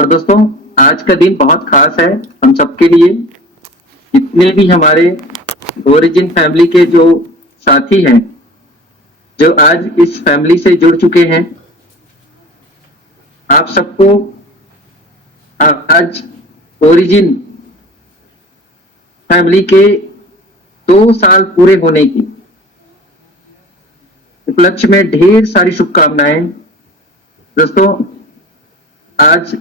और दोस्तों, आज का दिन बहुत खास है हम सबके लिए। जितने भी हमारे ओरिजिन फैमिली के जो साथी हैं, जो आज इस फैमिली से जुड़ चुके हैं, आप सबको आज ओरिजिन फैमिली के 2 साल पूरे होने की उपलक्ष्य में ढेर सारी शुभकामनाएं। दोस्तों, आज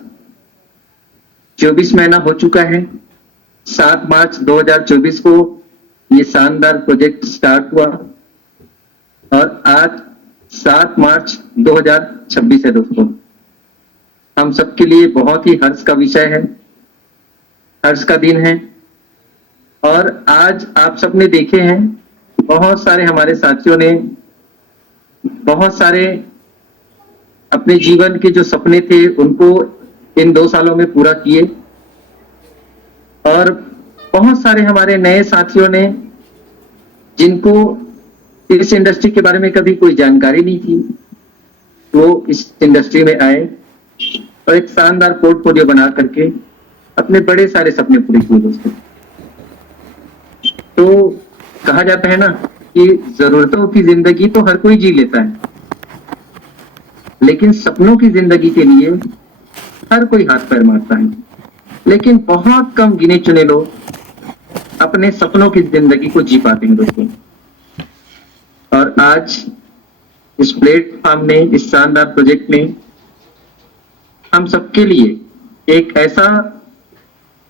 24 महीना हो चुका है। 7 मार्च 2024 को ये शानदार प्रोजेक्ट स्टार्ट हुआ और आज 7 मार्च 2026 है। दोस्तों, हम सबके लिए बहुत ही हर्ष का विषय है, हर्ष का दिन है। और आज आप सबने देखे हैं, बहुत सारे हमारे साथियों ने बहुत सारे अपने जीवन के जो सपने थे उनको इन 2 सालों में पूरा किए। और बहुत सारे हमारे नए साथियों ने, जिनको इस इंडस्ट्री के बारे में कभी कोई जानकारी नहीं थी, वो इस इंडस्ट्री में आए और एक शानदार पोर्टफोलियो बना करके अपने बड़े सारे सपने पूरे किए। दोस्तों, तो कहा जाता है ना कि जरूरतों की जिंदगी तो हर कोई जी लेता है, लेकिन सपनों की जिंदगी के लिए हर कोई हाथ पैर मारता है। लेकिन बहुत कम गिने चुने लोग अपने सपनों की जिंदगी को जी पाते हैं। दोस्तों, और आज इस प्लेटफॉर्म ने, इस शानदार प्रोजेक्ट ने हम सबके लिए एक ऐसा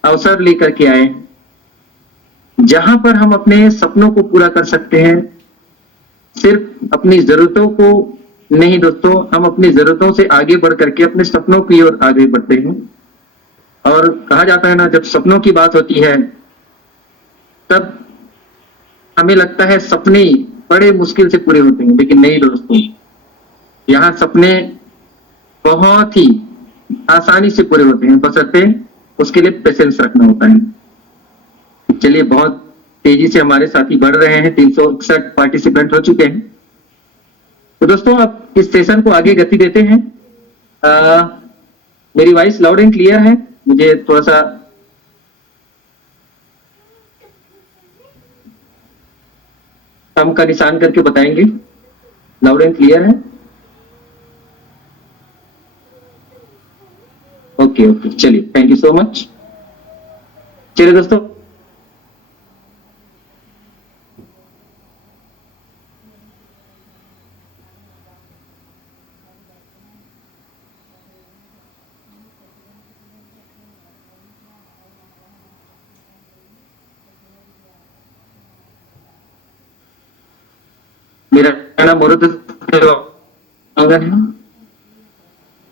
अवसर लेकर के आए जहां पर हम अपने सपनों को पूरा कर सकते हैं। सिर्फ अपनी जरूरतों को नहीं दोस्तों, हम अपनी जरूरतों से आगे बढ़ करके अपने सपनों की ओर आगे बढ़ते हैं। और कहा जाता है ना, जब सपनों की बात होती है तब हमें लगता है सपने बड़े मुश्किल से पूरे होते हैं, लेकिन नहीं दोस्तों, यहाँ सपने बहुत ही आसानी से पूरे होते हैं, बशर्ते उसके लिए पेशेंस रखना होता है। चलिए, बहुत तेजी से हमारे साथी बढ़ रहे हैं, 361 पार्टिसिपेंट हो चुके हैं। तो दोस्तों, अब इस सेशन को आगे गति देते हैं। मेरी वॉइस लाउड एंड क्लियर है? मुझे थोड़ा सा थंब का निशान करके बताएंगे, लाउड एंड क्लियर है? ओके ओके, चलिए, थैंक यू सो मच। चलिए दोस्तों, मेरा नाम मुरुद है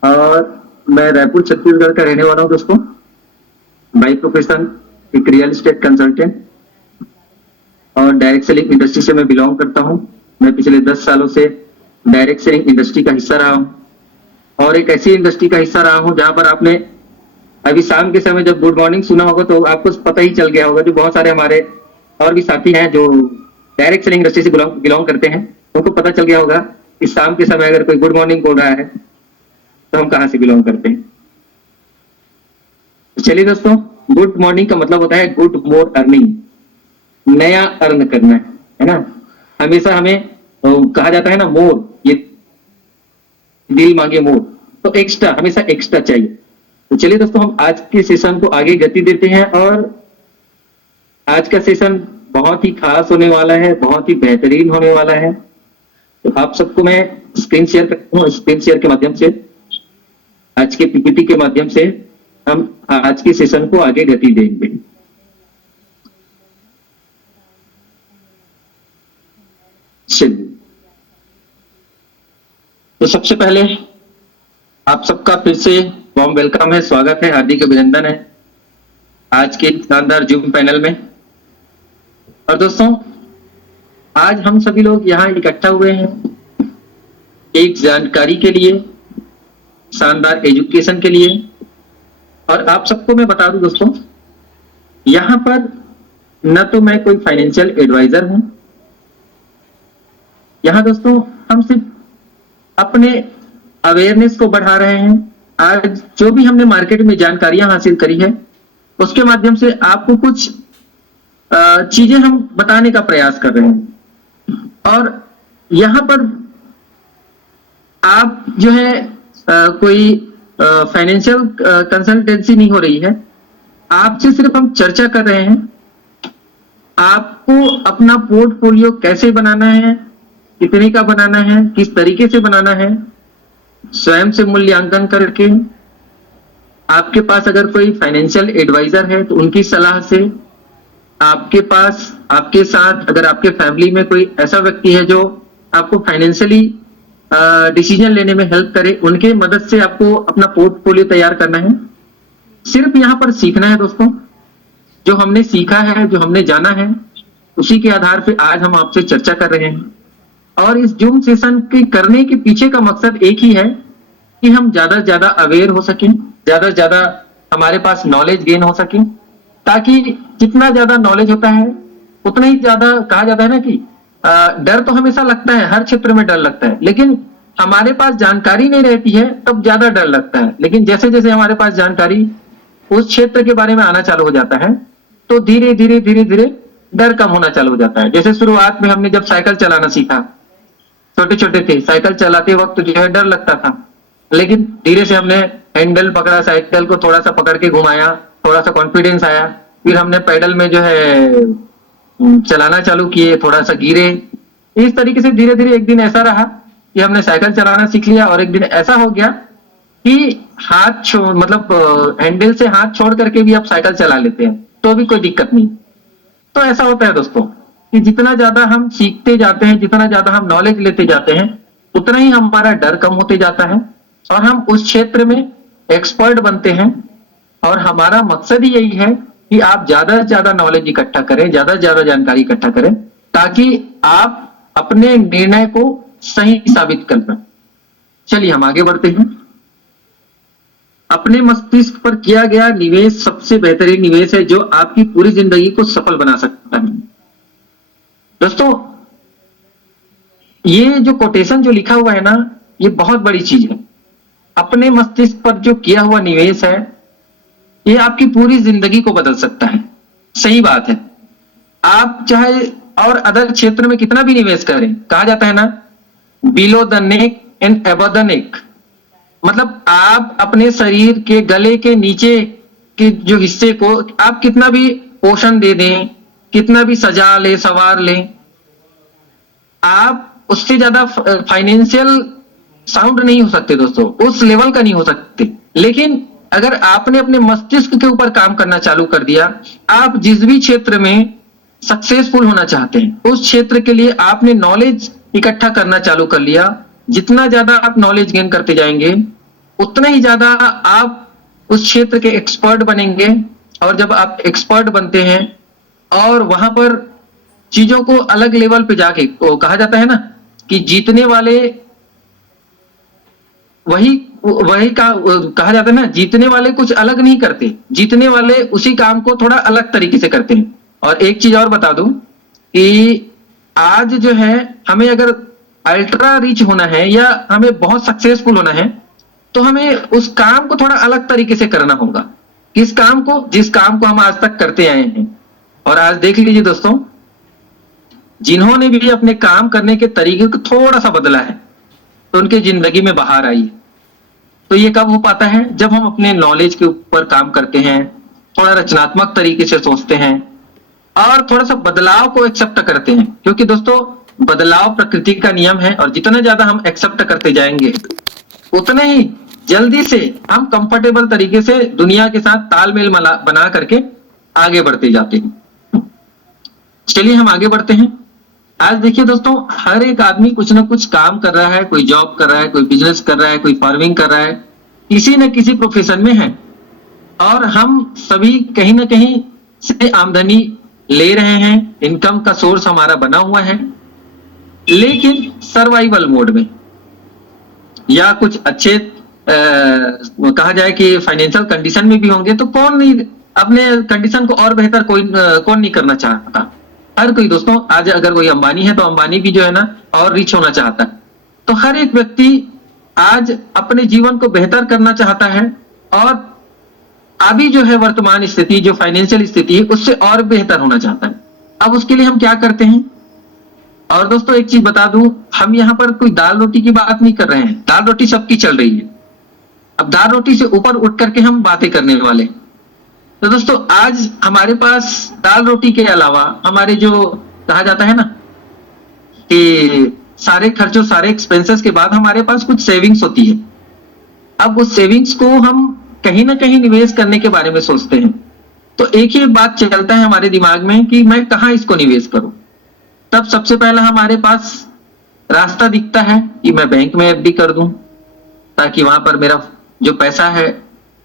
और मैं रायपुर छत्तीसगढ़ का रहने वाला हूँ। दोस्तों, बाई प्रोफेशन एक रियल एस्टेट कंसल्टेंट और डायरेक्ट सेलिंग इंडस्ट्री से मैं बिलोंग करता हूँ। मैं पिछले 10 सालों से डायरेक्ट सेलिंग इंडस्ट्री का हिस्सा रहा हूँ और एक ऐसी इंडस्ट्री का हिस्सा रहा हूँ जहां पर आपने अभी शाम के समय जब गुड मॉर्निंग सुना होगा तो आपको पता ही चल गया होगा, जो बहुत सारे हमारे और भी साथी हैं जो डायरेक्ट सेलिंग इंडस्ट्री से बिलोंग करते हैं, उनको पता चल गया होगा कि शाम के समय अगर कोई गुड मॉर्निंग बोल रहा है तो हम कहां से बिलोंग करते हैं। चलिए दोस्तों, गुड मॉर्निंग का मतलब होता है गुड मोर अर्निंग, नया अर्न करना है ना। हमेशा हमें कहा जाता है ना, मोर, ये दिल मांगे मोर, तो एक्स्ट्रा, हमेशा एक्स्ट्रा चाहिए। तो चलिए दोस्तों, हम आज के सेशन को आगे गति देते हैं और आज का सेशन बहुत ही खास होने वाला है, बहुत ही बेहतरीन होने वाला है। तो आप सबको मैं स्क्रीन शेयर करता हूँ। स्क्रीन शेयर के माध्यम से, आज के पीपीटी के माध्यम से हम आज के सेशन को आगे गति देंगे। चलिए, तो सबसे पहले आप सबका फिर से वार्म वेलकम है, स्वागत है, हार्दिक अभिनंदन है आज के शानदार जूम पैनल में। और दोस्तों, आज हम सभी लोग यहाँ इकट्ठा हुए हैं एक जानकारी के लिए, शानदार एजुकेशन के लिए। और आप सबको मैं बता दूं दोस्तों, यहाँ पर न तो मैं कोई फाइनेंशियल एडवाइजर हूं, यहाँ दोस्तों हम सिर्फ अपने अवेयरनेस को बढ़ा रहे हैं, आज जो भी हमने मार्केट में जानकारियां हासिल करी है उसके माध्यम से आपको कुछ चीजें हम बताने का प्रयास कर रहे हैं। और यहां पर आप जो है कोई फाइनेंशियल कंसल्टेंसी नहीं हो रही है, आपसे सिर्फ हम चर्चा कर रहे हैं आपको अपना पोर्टफोलियो कैसे बनाना है, कितने का बनाना है, किस तरीके से बनाना है, स्वयं से मूल्यांकन करके। आपके पास अगर कोई फाइनेंशियल एडवाइजर है तो उनकी सलाह से, आपके पास आपके साथ अगर आपके फैमिली में कोई ऐसा व्यक्ति है जो आपको फाइनेंशियली डिसीजन लेने में हेल्प करे, उनके मदद से आपको अपना पोर्टफोलियो तैयार करना है। सिर्फ यहां पर सीखना है दोस्तों, जो हमने सीखा है, जो हमने जाना है, उसी के आधार पे आज हम आपसे चर्चा कर रहे हैं। और इस जूम सेशन के करने के पीछे का मकसद एक ही है कि हम ज्यादा से ज्यादा अवेयर हो सकें, ज्यादा से ज्यादा हमारे पास नॉलेज गेन हो सके, ताकि जितना ज्यादा नॉलेज होता है उतना ही ज्यादा, कहा जाता है ना कि डर तो हमेशा लगता है, हर क्षेत्र में डर लगता है, लेकिन हमारे पास जानकारी नहीं रहती है तब ज्यादा डर लगता है। लेकिन जैसे जैसे हमारे पास जानकारी उस क्षेत्र के बारे में आना चालू हो जाता है तो धीरे धीरे धीरे धीरे डर कम होना चालू हो जाता है। जैसे शुरुआत में हमने जब साइकिल चलाना सीखा, छोटे छोटे थे, साइकिल चलाते वक्त जो है डर लगता था, लेकिन धीरे से हमने हैंडल पकड़ा, साइकिल को थोड़ा सा पकड़ के घुमाया, थोड़ा सा कॉन्फिडेंस आया, फिर हमने पैडल में जो है चलाना चालू किए, थोड़ा सा गिरे। इस तरीके से धीरे धीरे एक दिन ऐसा रहा कि हमने साइकिल चलाना सीख लिया, और एक दिन ऐसा हो गया कि हाथ छोड़, मतलब हैंडल से हाथ छोड़ करके भी आप साइकिल चला लेते हैं, तो भी कोई दिक्कत नहीं। तो ऐसा होता है दोस्तों कि जितना ज्यादा हम सीखते जाते हैं, जितना ज्यादा हम नॉलेज लेते जाते हैं, उतना ही हमारा डर कम होते जाता है और हम उस क्षेत्र में एक्सपर्ट बनते हैं। और हमारा मकसद ही यही है कि आप ज्यादा से ज्यादा नॉलेज इकट्ठा करें, ज्यादा से ज्यादा जानकारी इकट्ठा करें, ताकि आप अपने निर्णय को सही साबित कर पाए। चलिए हम आगे बढ़ते हैं। अपने मस्तिष्क पर किया गया निवेश सबसे बेहतरीन निवेश है जो आपकी पूरी जिंदगी को सफल बना सकता है। दोस्तों, ये जो कोटेशन जो लिखा हुआ है ना, ये बहुत बड़ी चीज है। अपने मस्तिष्क पर जो किया हुआ निवेश है, ये आपकी पूरी जिंदगी को बदल सकता है। सही बात है। आप चाहे और अदर क्षेत्र में कितना भी निवेश करें, कहा जाता है ना, below the neck and above the neck, मतलब आप अपने शरीर के गले के नीचे के जो हिस्से को आप कितना भी पोषण दे दें, कितना भी सजा ले, संवार ले, आप उससे ज्यादा फाइनेंशियल साउंड नहीं हो सकते दोस्तों, उस लेवल का नहीं हो सकते। लेकिन अगर आपने अपने मस्तिष्क के ऊपर काम करना चालू कर दिया, आप जिस भी क्षेत्र में सक्सेसफुल होना चाहते हैं, उस क्षेत्र के लिए आपने नॉलेज इकट्ठा करना चालू कर लिया, जितना ज्यादा आप नॉलेज गेन करते जाएंगे, उतना ही ज्यादा आप उस क्षेत्र के एक्सपर्ट बनेंगे। और जब आप एक्सपर्ट बनते हैं और वहां पर चीजों को अलग लेवल पे जाके, तो कहा जाता है ना कि जीतने वाले वही कहा जाता है ना, जीतने वाले कुछ अलग नहीं करते, जीतने वाले उसी काम को थोड़ा अलग तरीके से करते हैं। और एक चीज और बता दूं कि आज जो है हमें अगर अल्ट्रा रिच होना है या हमें बहुत सक्सेसफुल होना है, तो हमें उस काम को थोड़ा अलग तरीके से करना होगा। किस काम को? जिस काम को हम आज तक करते आए हैं। और आज देख लीजिए दोस्तों, जिन्होंने भी अपने काम करने के तरीके को थोड़ा सा बदला है, तो उनके जिंदगी में बाहर आई है। तो ये कब हो पाता है? जब हम अपने नॉलेज के ऊपर काम करते हैं, थोड़ा रचनात्मक तरीके से सोचते हैं और थोड़ा सा बदलाव को एक्सेप्ट करते हैं। क्योंकि दोस्तों, बदलाव प्रकृति का नियम है, और जितना ज्यादा हम एक्सेप्ट करते जाएंगे, उतने ही जल्दी से हम कंफर्टेबल तरीके से दुनिया के साथ तालमेल बना करके आगे बढ़ते जाते हैं। चलिए हम आगे बढ़ते हैं। आज देखिए दोस्तों, हर एक आदमी कुछ ना कुछ काम कर रहा है, कोई जॉब कर रहा है, कोई बिजनेस कर रहा है, कोई फार्मिंग कर रहा है, किसी न किसी प्रोफेशन में है, और हम सभी कहीं ना कहीं से आमदनी ले रहे हैं, इनकम का सोर्स हमारा बना हुआ है, लेकिन सर्वाइवल मोड में, या कुछ अच्छे कहा जाए कि फाइनेंशियल कंडीशन में भी होंगे, तो कौन नहीं अपने कंडीशन को और बेहतर कौन नहीं करना चाहता। हर कोई दोस्तों, आज अगर कोई अंबानी है तो अंबानी भी जो है ना और रिच होना चाहता है। तो हर एक व्यक्ति आज अपने जीवन को बेहतर करना चाहता है और अभी जो है वर्तमान स्थिति, जो फाइनेंशियल स्थिति है, उससे और बेहतर होना चाहता है। अब उसके लिए हम क्या करते हैं? और दोस्तों एक चीज बता दूं, हम यहाँ पर कोई दाल रोटी की बात नहीं कर रहे हैं। दाल रोटी सबकी चल रही है। अब दाल रोटी से ऊपर उठ करके हम बातें करने वाले। तो दोस्तों आज हमारे पास दाल रोटी के अलावा हमारे जो कहा जाता है ना कि सारे खर्चों, सारे एक्सपेंसेस के बाद हमारे पास कुछ सेविंग्स होती है। अब उस सेविंग्स को हम कहीं ना कहीं निवेश करने के बारे में सोचते हैं। तो एक ही बात चलता है हमारे दिमाग में कि मैं कहाँ इसको निवेश करूं। तब सबसे पहला हमारे पास रास्ता दिखता है कि मैं बैंक में एफडी कर दूं, ताकि वहां पर मेरा जो पैसा है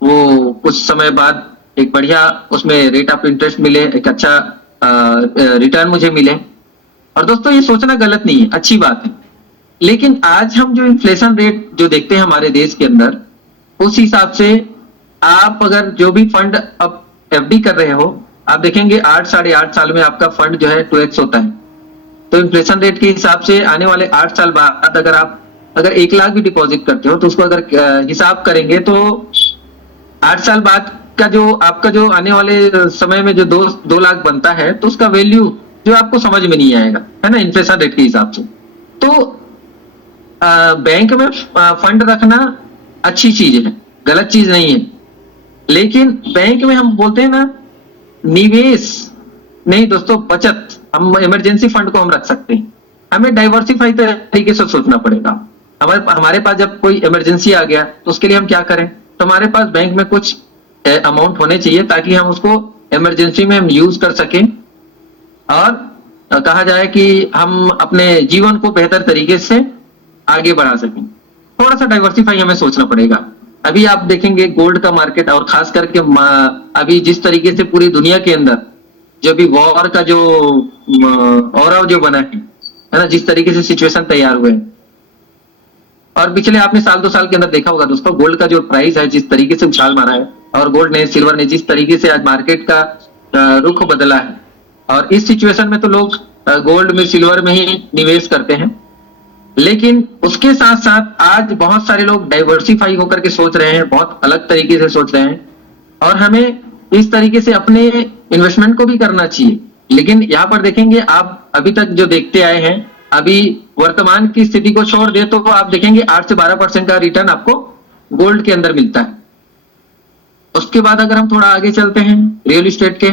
वो कुछ समय बाद एक बढ़िया उसमें रेट ऑफ इंटरेस्ट मिले, एक अच्छा रिटर्न मुझे मिले। और दोस्तों ये सोचना गलत नहीं है, अच्छी बात है। लेकिन आज हम जो इन्फ्लेशन रेट जो देखते हैं हमारे देश के अंदर, उस हिसाब से आप अगर जो भी फंड अब एफडी कर रहे हो, आप देखेंगे 8 साढ़े 8 साल में आपका फंड जो है 2x होता है। तो इन्फ्लेशन रेट के हिसाब से आने वाले 8 साल बाद अगर 1 लाख भी डिपॉजिट करते हो तो उसको अगर हिसाब करेंगे तो 8 साल बाद का जो आपका जो आने वाले समय में जो 2 लाख बनता है, तो उसका वैल्यू जो आपको समझ में नहीं आएगा, है ना, इन्फ्लेशन रेट के हिसाब से। तो बैंक में फंड रखना अच्छी चीज है, गलत चीज नहीं है। लेकिन बैंक में हम बोलते हैं ना निवेश नहीं दोस्तों, बचत। हम इमरजेंसी फंड को हम रख सकते हैं। हमें डाइवर्सिफाई तरीके से सोचना पड़ेगा। हमारे पास जब कोई इमरजेंसी आ गया तो उसके लिए हम क्या करें? तो हमारे पास बैंक में कुछ अमाउंट होने चाहिए ताकि हम उसको इमरजेंसी में हम यूज कर सकें और कहा जाए कि हम अपने जीवन को बेहतर तरीके से आगे बढ़ा सकें। थोड़ा सा डाइवर्सिफाई हमें सोचना पड़ेगा। अभी आप देखेंगे गोल्ड का मार्केट, और खास करके अभी जिस तरीके से पूरी दुनिया के अंदर जो भी वॉर का जो ऑरा जो बना है ना, जिस तरीके से सिचुएशन तैयार हुए हैं, और पिछले आपने साल 2 साल के अंदर देखा होगा दोस्तों, गोल्ड का जो प्राइस है जिस तरीके से उछाल मारा है, और गोल्ड ने, सिल्वर ने जिस तरीके से आज मार्केट का रुख बदला है। और इस सिचुएशन में तो लोग गोल्ड में, सिल्वर में ही निवेश करते हैं। लेकिन उसके साथ साथ आज बहुत सारे लोग डाइवर्सिफाई होकर के सोच रहे हैं, बहुत अलग तरीके से सोच रहे हैं, और हमें इस तरीके से अपने इन्वेस्टमेंट को भी करना चाहिए। लेकिन यहाँ पर देखेंगे आप अभी तक जो देखते आए हैं, अभी वर्तमान की स्थिति को छोड़ दे तो आप देखेंगे 8 से 12% का रिटर्न आपको गोल्ड के अंदर मिलता है। उसके बाद अगर हम थोड़ा आगे चलते हैं, रियल एस्टेट के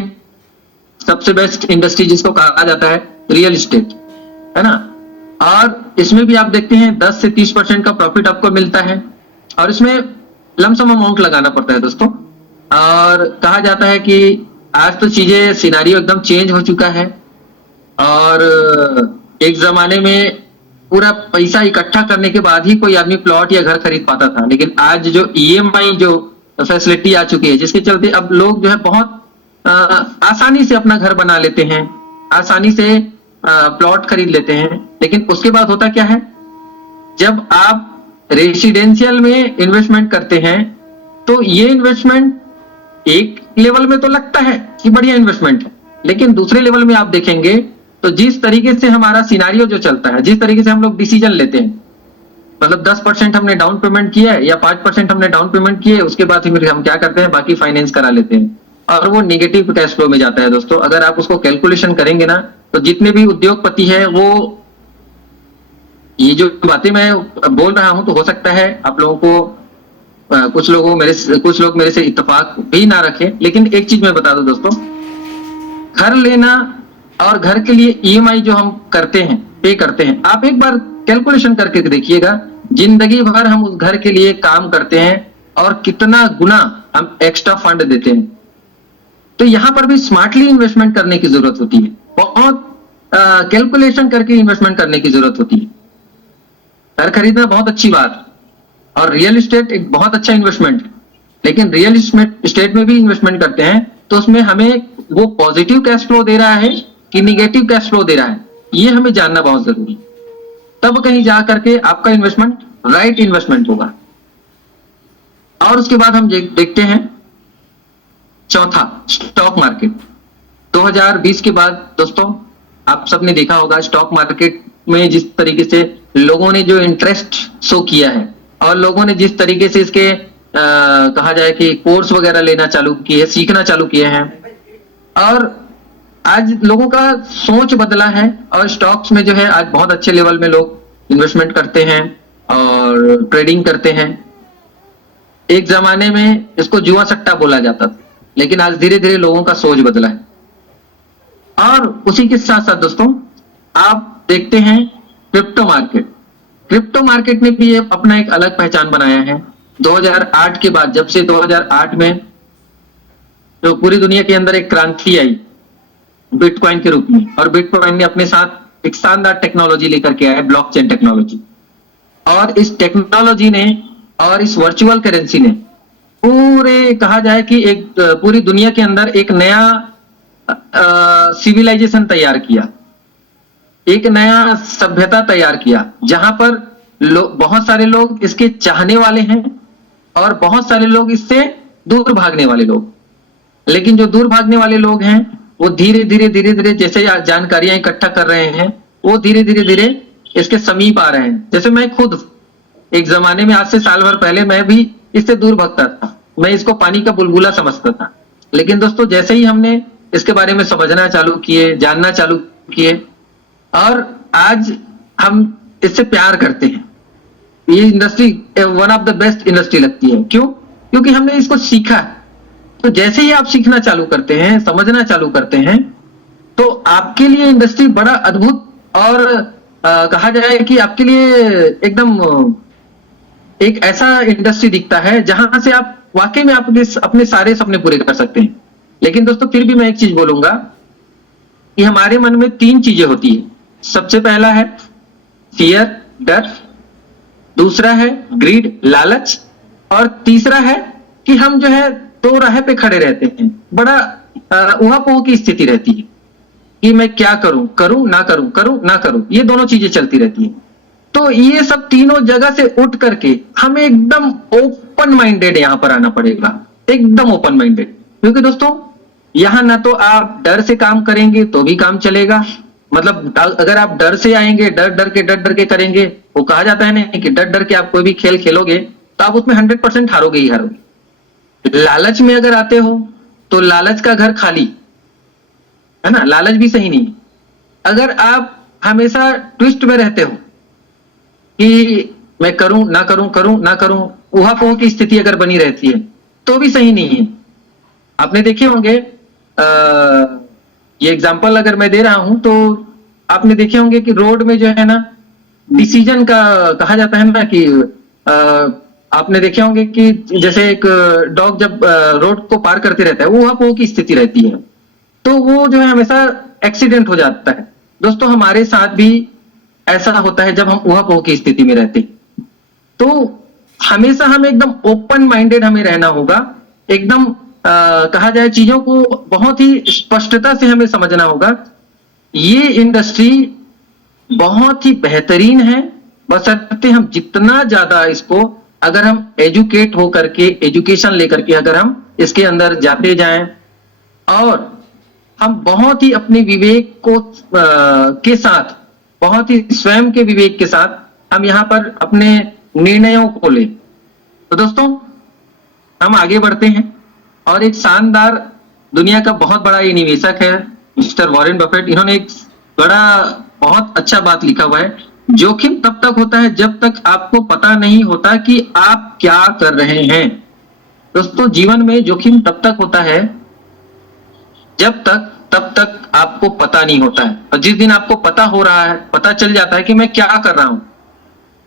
सबसे बेस्ट इंडस्ट्री जिसको कहा जाता है रियल एस्टेट, है ना, और इसमें भी आप देखते हैं 10 से 30% का प्रॉफिट आपको मिलता है, और इसमें लमसम अमाउंट लगाना पड़ता है दोस्तों। और कहा जाता है कि आज तो चीजें, सिनारियो एकदम चेंज हो चुका है, और एक जमाने में पूरा पैसा इकट्ठा करने के बाद ही कोई आदमी प्लॉट या घर खरीद पाता था। लेकिन आज जो ईएमआई जो फैसिलिटी आ चुकी है, जिसके चलते अब लोग जो है बहुत आसानी से अपना घर बना लेते हैं, आसानी से प्लॉट खरीद लेते हैं। लेकिन उसके बाद होता क्या है, जब आप रेसिडेंशियल में इन्वेस्टमेंट करते हैं तो ये इन्वेस्टमेंट एक लेवल में तो लगता है कि बढ़िया इन्वेस्टमेंट है, लेकिन दूसरे लेवल में आप देखेंगे तो जिस तरीके से हमारा सिनारियो जो चलता है, जिस तरीके से हम लोग डिसीजन लेते हैं, मतलब 10% हमने डाउन पेमेंट किया है या 5% हमने डाउन पेमेंट किए, उसके बाद फिर हम क्या करते हैं, बाकी फाइनेंस करा लेते हैं, और वो नेगेटिव कैश फ्लो में जाता है दोस्तों। अगर आप उसको कैलकुलेशन करेंगे ना, तो जितने भी उद्योगपति है वो, ये जो बातें मैं बोल रहा हूं, तो हो सकता है आप लोगों को कुछ लोग मेरे से इत्तेफाक भी ना रखें, लेकिन एक चीज मैं बता दूं दोस्तों, घर लेना और घर के लिए ईएमआई जो हम करते हैं, पे करते हैं, आप एक बार कैलकुलेशन करके देखिएगा, जिंदगी भर हम उस घर के लिए काम करते हैं और कितना गुना हम एक्स्ट्रा फंड देते हैं। तो यहां पर भी स्मार्टली इन्वेस्टमेंट करने की जरूरत होती है, बहुत कैलकुलेशन करके इन्वेस्टमेंट करने की जरूरत होती है। घर खरीदना बहुत अच्छी बात, और रियल एस्टेट एक बहुत अच्छा इन्वेस्टमेंट है, लेकिन रियल एस्टेट में भी इन्वेस्टमेंट करते हैं तो उसमें हमें वो पॉजिटिव कैश फ्लो दे रहा है कि निगेटिव कैश फ्लो दे रहा है, ये हमें जानना बहुत जरूरी है। तब कहीं जा करके आपका इन्वेस्टमेंट राइट इन्वेस्टमेंट होगा। और उसके बाद हम देखते हैं चौथा, स्टॉक मार्केट। 2020 के बाद दोस्तों आप सबने देखा होगा, स्टॉक मार्केट में जिस तरीके से लोगों ने जो इंटरेस्ट शो किया है, और लोगों ने जिस तरीके से इसके कहा जाए कि कोर्स वगैरह लेना चालू किए, सीखना चालू किए हैं, और आज लोगों का सोच बदला है और स्टॉक्स में जो है आज बहुत अच्छे लेवल में लोग इन्वेस्टमेंट करते हैं और ट्रेडिंग करते हैं। एक जमाने में इसको जुआ सट्टा बोला जाता था, लेकिन आज धीरे धीरे लोगों का सोच बदला है। और उसी के साथ साथ दोस्तों आप देखते हैं क्रिप्टो मार्केट। क्रिप्टो मार्केट ने भी अपना एक अलग पहचान बनाया है। 2008 के बाद, जब से 2008 में जो पूरी दुनिया के अंदर एक क्रांति आई बिटकॉइन के रूप में, और बिटकॉइन ने अपने साथ एक शानदार टेक्नोलॉजी लेकर के आया, ब्लॉकचेन टेक्नोलॉजी। और इस टेक्नोलॉजी ने और इस वर्चुअल करेंसी ने पूरे कहा जाए कि एक पूरी दुनिया के अंदर एक नया सिविलाइजेशन तैयार किया, एक नया सभ्यता तैयार किया, जहां पर बहुत सारे लोग इसके चाहने वाले हैं और बहुत सारे लोग इससे दूर भागने वाले लोग। लेकिन जो दूर भागने वाले लोग हैं वो धीरे धीरे जैसे जानकारियां इकट्ठा कर रहे हैं, वो धीरे धीरे इसके समीप आ रहे हैं। जैसे मैं खुद एक जमाने में, आज से साल भर पहले, मैं भी इससे दूर भागता था, मैं इसको पानी का बुलबुला समझता था। लेकिन दोस्तों जैसे ही हमने इसके बारे में समझना चालू किए, जानना चालू किए, और आज हम इससे प्यार करते हैं। ये industry one of the best industry लगती है। क्यों? क्योंकि हमने इसको सीखा। तो जैसे ही आप सीखना चालू करते हैं, समझना चालू करते हैं, तो आपके लिए इंडस्ट्री बड़ा अद्भुत और कहा जाए कि आपके लिए एकदम एक ऐसा इंडस्ट्री दिखता है जहां से आप वाकई में अपने सारे सपने पूरे कर सकते हैं। लेकिन दोस्तों फिर भी मैं एक चीज बोलूंगा कि हमारे मन में 3 चीजें होती है। सबसे पहला है फियर, डर, दूसरा है ग्रीड, लालच, और तीसरा है कि हम जो है दो राह पे खड़े रहते हैं। बड़ा ऊहापोह की स्थिति रहती है कि मैं क्या करूं, करूं ना करूं, करूं ना करूं, ये दोनों चीजें चलती रहती हैं। तो ये सब तीनों जगह से उठ करके हमें एकदम ओपन माइंडेड यहां पर आना पड़ेगा, एकदम ओपन माइंडेड। क्योंकि दोस्तों यहां ना तो आप डर से काम करेंगे तो भी काम चलेगा, मतलब अगर आप डर से आएंगे, डर डर के करेंगे, वो कहा जाता है ना कि डर डर के आप कोई भी खेल खेलोगे तो आप उसमें 100% हारोगे ही हारोगे। लालच में अगर आते हो तो लालच का घर खाली है ना, लालच भी सही नहीं। अगर आप हमेशा ट्विस्ट में रहते हो कि मैं करूं ना करूं, करूं ना करूं, ऊहापोह की स्थिति अगर बनी रहती है तो भी सही नहीं है। आपने देखे होंगे ये एग्जांपल अगर मैं दे रहा हूं तो आपने देखे होंगे कि रोड में जो है ना डिसीजन का कहा जाता है ना कि आपने देखे होंगे कि जैसे एक डॉग जब रोड को पार करते रहता है, वो ऊहापोह की स्थिति रहती है, तो वो जो है हमेशा एक्सीडेंट हो जाता है। दोस्तों हमारे साथ भी ऐसा होता है जब हम ऊहापोह की स्थिति में रहते हैं। तो हमेशा हमें एकदम ओपन माइंडेड हमें रहना होगा, एकदम कहा जाए चीजों को बहुत ही स्पष्टता से हमें समझना होगा। ये इंडस्ट्री बहुत ही बेहतरीन है, बशर्ते हम जितना ज्यादा इसको अगर हम एजुकेट हो करके, एजुकेशन लेकर के अगर हम इसके अंदर जाते जाएं और हम बहुत ही अपने विवेक को के साथ, बहुत ही स्वयं के विवेक के साथ हम यहां पर अपने निर्णयों को लें, तो दोस्तों हम आगे बढ़ते हैं। और एक शानदार दुनिया का बहुत बड़ा ये निवेशक है मिस्टर वॉरेन बफेट, इन्होंने एक बड़ा बहुत अच्छा बात लिखा हुआ है, जोखिम तब तक होता है जब तक आपको पता नहीं होता कि आप क्या कर रहे हैं। दोस्तों जीवन में जोखिम तब तक होता है तब तक आपको पता नहीं होता है, और जिस दिन आपको पता हो रहा है, पता चल जाता है कि मैं क्या कर रहा हूं,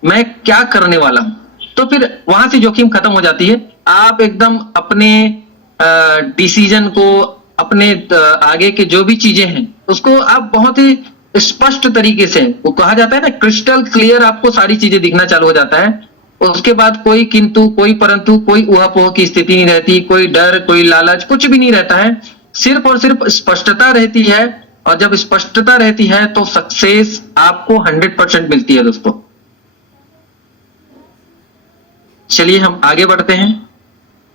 मैं क्या करने वाला हूं, तो फिर वहां से जोखिम खत्म हो जाती है। आप एकदम अपने डिसीजन को, अपने आगे के जो भी चीजें हैं उसको आप बहुत ही स्पष्ट तरीके से, वो कहा जाता है ना क्रिस्टल क्लियर, आपको सारी चीजें दिखना चालू हो जाता है। उसके बाद कोई किंतु, कोई परंतु, कोई ऊहापोह की स्थिति नहीं रहती, कोई डर, कोई लालच, कुछ भी नहीं रहता है, सिर्फ और सिर्फ स्पष्टता रहती है। और जब स्पष्टता रहती है तो सक्सेस आपको 100% मिलती है। दोस्तों चलिए हम आगे बढ़ते हैं।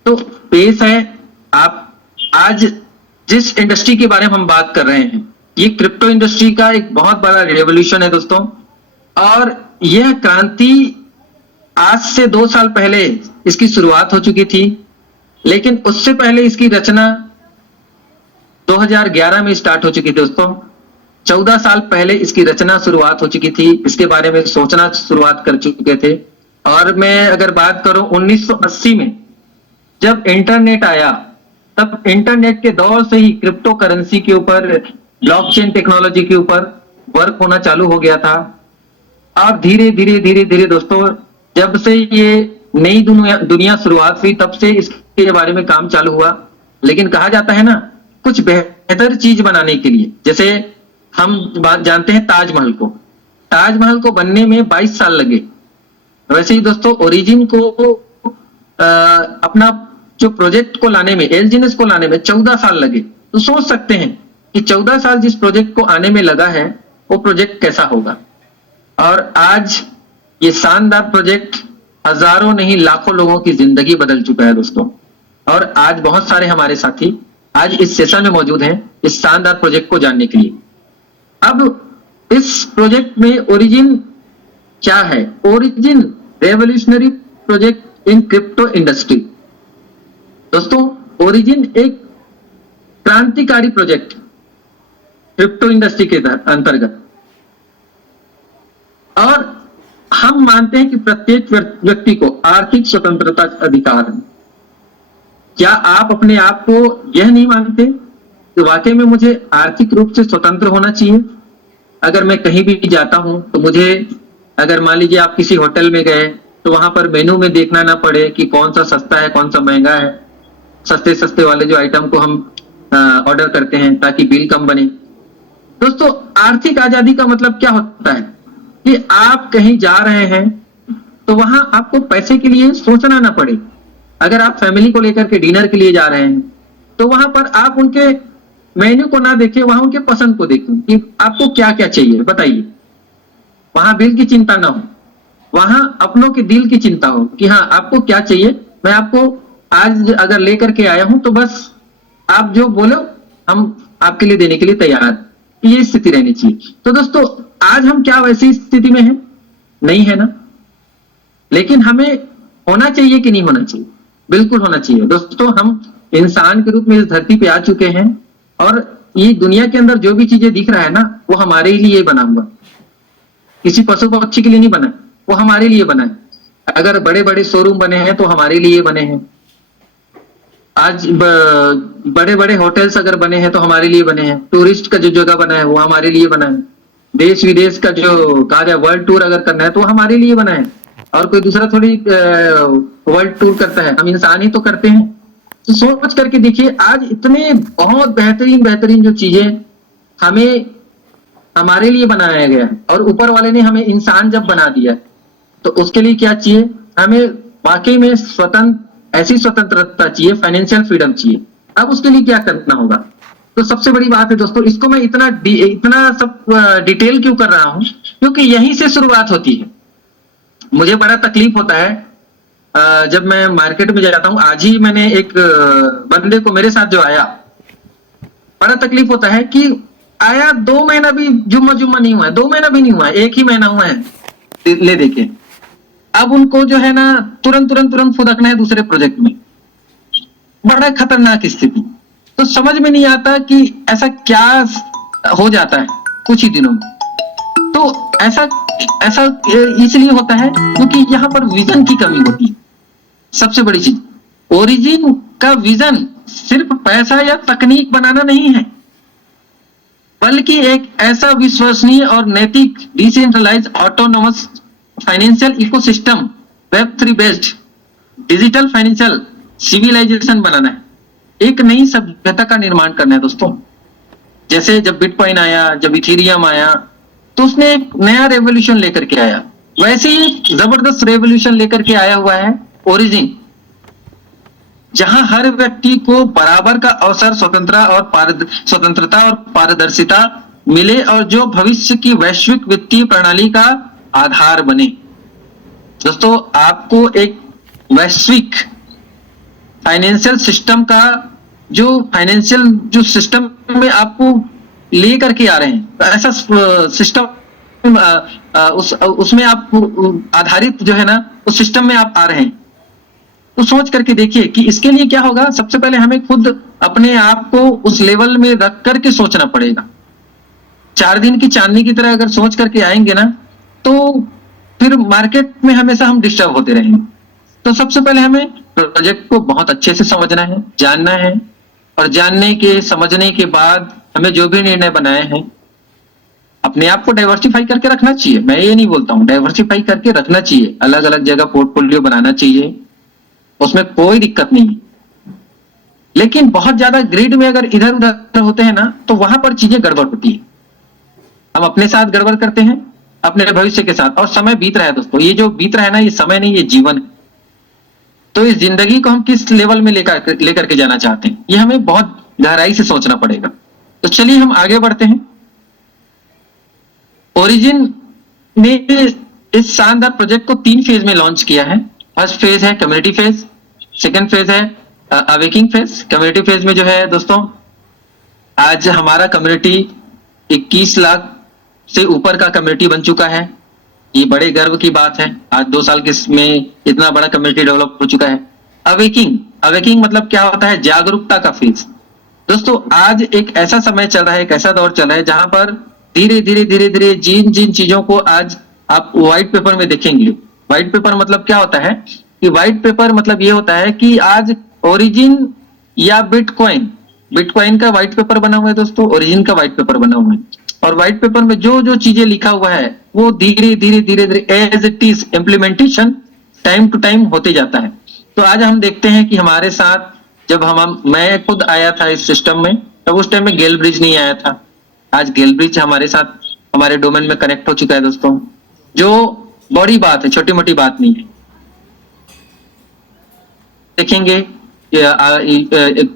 तो पेश है, आप आज जिस इंडस्ट्री के बारे में हम बात कर रहे हैं, ये क्रिप्टो इंडस्ट्री का एक बहुत बड़ा रेवोल्यूशन है दोस्तों, और यह क्रांति आज से 2 साल पहले इसकी शुरुआत हो चुकी थी, लेकिन उससे पहले इसकी रचना 2011 में स्टार्ट हो चुकी थी दोस्तों। 14 साल पहले इसकी रचना शुरुआत हो चुकी थी, इसके बारे में सोचना शुरुआत कर चुके थे। और मैं अगर बात करूं 1980 में जब इंटरनेट आया, तब इंटरनेट के दौर से ही क्रिप्टो करेंसी के ऊपर, ब्लॉकचेन टेक्नोलॉजी के ऊपर वर्क होना चालू हो गया था। और धीरे धीरे दोस्तों, जब से ये नई दुनिया शुरुआत हुई, तब से इसके बारे में काम चालू हुआ। लेकिन कहा जाता है ना, कुछ बेहतर चीज बनाने के लिए, जैसे हम जानते हैं ताजमहल को बनने में 22 साल लगे, वैसे ही दोस्तों ओरिजिन को अपना जो प्रोजेक्ट को लाने में, एलजीएनएस को लाने में 14 साल लगे। तो सोच सकते हैं कि 14 साल जिस प्रोजेक्ट को आने में लगा है, वो प्रोजेक्ट कैसा होगा। और आज ये शानदार प्रोजेक्ट हजारों नहीं लाखों लोगों की जिंदगी बदल चुका है दोस्तों। और आज बहुत सारे हमारे साथी आज इस सेशन में मौजूद हैं इस शानदार प्रोजेक्ट को जानने के लिए। अब इस प्रोजेक्ट में ओरिजिन क्या है? Origin revolutionary project in crypto industry. दोस्तों, ओरिजिन एक क्रांतिकारी प्रोजेक्ट क्रिप्टो इंडस्ट्री के अंतर्गत, और हम मानते हैं कि प्रत्येक व्यक्ति को आर्थिक स्वतंत्रता का अधिकार है। क्या आप अपने आप को यह नहीं मानते कि वाकई में मुझे आर्थिक रूप से स्वतंत्र होना चाहिए? अगर मैं कहीं भी जाता हूं तो मुझे, अगर मान लीजिए आप किसी होटल में गए तो वहां पर मेनू में देखना ना पड़े कि कौन सा सस्ता है कौन सा महंगा है, सस्ते वाले जो आइटम को हम ऑर्डर करते हैं ताकि बिल कम बने। दोस्तों, आर्थिक आजादी का मतलब क्या होता है कि आप कहीं जा रहे हैं तो वहां आपको पैसे के लिए सोचना ना पड़े। अगर आप फैमिली को लेकर के डिनर के लिए जा रहे हैं तो वहां पर आप उनके मेन्यू को ना देखें, वहां उनके पसंद को देखें कि आपको क्या क्या चाहिए, बताइए। वहां बिल की चिंता ना हो, वहां अपनों के दिल की चिंता हो कि हाँ आपको क्या चाहिए, मैं आपको आज अगर लेकर के आया हूं तो बस आप जो बोलो हम आपके लिए देने के लिए तैयार हैं। ये स्थिति रहनी चाहिए। तो दोस्तों, आज हम क्या वैसी स्थिति में हैं? नहीं है ना। लेकिन हमें होना चाहिए कि नहीं होना चाहिए? बिल्कुल होना चाहिए। दोस्तों, हम इंसान के रूप में इस धरती पे आ चुके हैं और ये दुनिया के अंदर जो भी चीजें दिख रहा है ना, वो हमारे लिए बना हुआ, किसी पशु पक्षी के लिए नहीं बना, वो हमारे लिए बना है। अगर बड़े बड़े शोरूम बने हैं तो हमारे लिए बने हैं। आज बड़े बड़े होटल्स अगर बने हैं तो हमारे लिए बने हैं। टूरिस्ट का जो जगह बना है वो हमारे लिए बना है। देश विदेश का जो कहा जाए वर्ल्ड टूर अगर करना है तो हमारे लिए बना है, और कोई दूसरा थोड़ी वर्ल्ड टूर करता है, हम इंसान ही तो करते हैं। तो सोच करके देखिए, आज इतने बहुत बेहतरीन जो चीजें हमें हमारे लिए बनाया गया है, और ऊपर वाले ने हमें इंसान जब बना दिया तो उसके लिए क्या चाहिए? हमें वाकई में ऐसी स्वतंत्रता चाहिए, फाइनेंशियल फ्रीडम चाहिए। अब उसके लिए क्या करना होगा? तो सबसे बड़ी बात है दोस्तों, इसको मैं इतना सब डिटेल क्यों कर रहा हूं, क्योंकि यहीं से शुरुआत होती है। मुझे बड़ा तकलीफ होता है जब मैं मार्केट में जाता हूं। आज ही मैंने एक बंदे को, मेरे साथ जो आया, बड़ा तकलीफ होता है कि आया 2 महीना भी जुम्मा नहीं हुआ है, 2 महीना भी नहीं हुआ है, 1 ही महीना हुआ है ले देखे। अब उनको जो है ना तुरंत फुदकना है दूसरे प्रोजेक्ट में। बड़ा खतरनाक स्थिति। तो समझ में नहीं आता कि ऐसा क्या हो जाता है कुछ ही दिनों में। तो ऐसा इसलिए होता है क्योंकि यहाँ पर विजन की कमी होती है। सबसे बड़ी चीज, ओरिजिन का विजन सिर्फ पैसा या तकनीक बनाना नहीं है, बल्कि एक ऐसा विश्वसनीय और नैतिक डिसेंट्रलाइज ऑटोनोमस फाइनेंशियल इकोसिस्टम, वेब3 बेस्ड डिजिटल फाइनेंशियल सिविलाइजेशन बनाना है। एक नई सभ्यता का निर्माण करना है दोस्तों। जैसे जब बिटकॉइन आया, जब इथेरियम आया, तो उसने एक नया रेवोल्यूशन लेकर के आया। वैसे ही जबरदस्त रेवोल्यूशन लेकर के आया हुआ है ओरिजिन, जहां हर व्यक्ति को बराबर का अवसर, स्वतंत्रता और पारदर्शिता मिले, और जो भविष्य की वैश्विक वित्तीय प्रणाली का आधार बने। दोस्तों, आपको एक वैश्विक फाइनेंशियल सिस्टम का जो सिस्टम में आपको ले करके आ रहे हैं, ऐसा सिस्टम उसमें आप आधारित जो है ना उस सिस्टम में आप आ रहे हैं, तो सोच करके देखिए कि इसके लिए क्या होगा। सबसे पहले हमें खुद अपने आप को उस लेवल में रख करके सोचना पड़ेगा। 4 दिन की चांदनी की तरह अगर सोच करके आएंगे ना, तो फिर मार्केट में हमेशा हम डिस्टर्ब होते रहेंगे। तो सबसे पहले हमें प्रोजेक्ट को बहुत अच्छे से समझना है, जानना है, और जानने के समझने के बाद हमें जो भी निर्णय बनाए हैं अपने आप को डाइवर्सिफाई करके रखना चाहिए। मैं ये नहीं बोलता हूं, डाइवर्सिफाई करके रखना चाहिए, अलग अलग जगह पोर्टफोलियो बनाना चाहिए, उसमें कोई दिक्कत नहीं है। लेकिन बहुत ज्यादा ग्रिड में अगर इधर उधर होते हैं ना, तो वहां पर चीजें गड़बड़ होती है। हम अपने साथ गड़बड़ करते हैं, अपने भविष्य के साथ, और समय बीत रहा है दोस्तों। ये जो बीत रहा है ना, ये समय नहीं, ये जीवन है। तो इस जिंदगी को हम किस लेवल में लेकर के जाना चाहते हैं, ये हमें बहुत गहराई से सोचना पड़ेगा। तो चलिए हम आगे बढ़ते हैं। ओरिजिन ने इस शानदार प्रोजेक्ट को 3 फेज में लॉन्च किया है। फर्स्ट फेज है कम्युनिटी फेज, सेकंड फेज है अवेकिंग फेज। कम्युनिटी फेज में जो है दोस्तों, आज हमारा कम्युनिटी 21 लाख से ऊपर का कम्युनिटी बन चुका है। ये बड़े गर्व की बात है, आज 2 साल के में इतना बड़ा कम्युनिटी डेवलप हो चुका है। अवेकिंग मतलब क्या होता है? जागरूकता का फेज। दोस्तों आज एक ऐसा समय चल रहा है, एक ऐसा दौर चल रहा है जहां पर धीरे धीरे जिन जिन चीजों को आज आप व्हाइट पेपर में देखेंगे। व्हाइट पेपर मतलब क्या होता है कि व्हाइट पेपर मतलब ये होता है कि आज ओरिजिन या बिटकॉइन का व्हाइट पेपर बना हुआ है दोस्तों, ओरिजिन का व्हाइट पेपर बना हुआ है। और व्हाइट पेपर में जो जो चीजें लिखा हुआ है वो धीरे धीरे as it is implementation time to time होते जाता है। तो आज हम देखते हैं कि हमारे साथ जब मैं खुद आया था इस सिस्टम में, तब उस टाइम में गेल ब्रिज नहीं आया था। आज गेल ब्रिज हमारे साथ हमारे डोमेन में कनेक्ट हो चुका है दोस्तों, जो बड़ी बात है, छोटी मोटी बात नहीं है। देखेंगे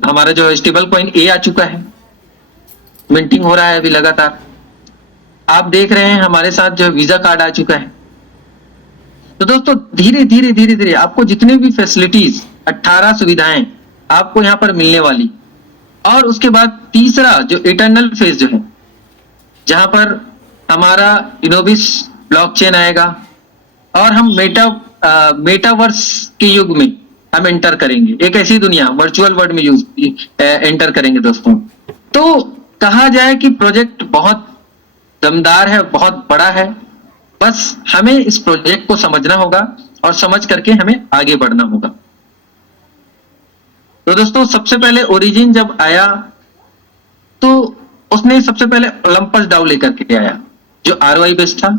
हमारा जो स्टेबल कॉइन ए आ चुका है, मिंटिंग हो रहा है अभी लगातार। आप देख रहे हैं हमारे साथ जो वीजा कार्ड आ चुका है। तो दोस्तों धीरे धीरे आपको जितने भी फैसिलिटीज, 18 सुविधाएं आपको यहां पर मिलने वाली। और उसके बाद तीसरा जो इटर्नल फेज जो है, जहां पर हमारा इनोविस ब्लॉकचेन आएगा और हम मेटावर्स के युग में हम एंटर करेंगे। एक ऐसी दुनिया वर्चुअल वर्ल्ड में एंटर करेंगे दोस्तों। तो कहा जाए कि प्रोजेक्ट बहुत दमदार है, बहुत बड़ा है। बस हमें इस प्रोजेक्ट को समझना होगा और समझ करके हमें आगे बढ़ना होगा। तो दोस्तों सबसे पहले ओरिजिन जब आया तो उसने सबसे पहले ओलंपस डाउ लेकर के आया, जो ROI बेस्ड था।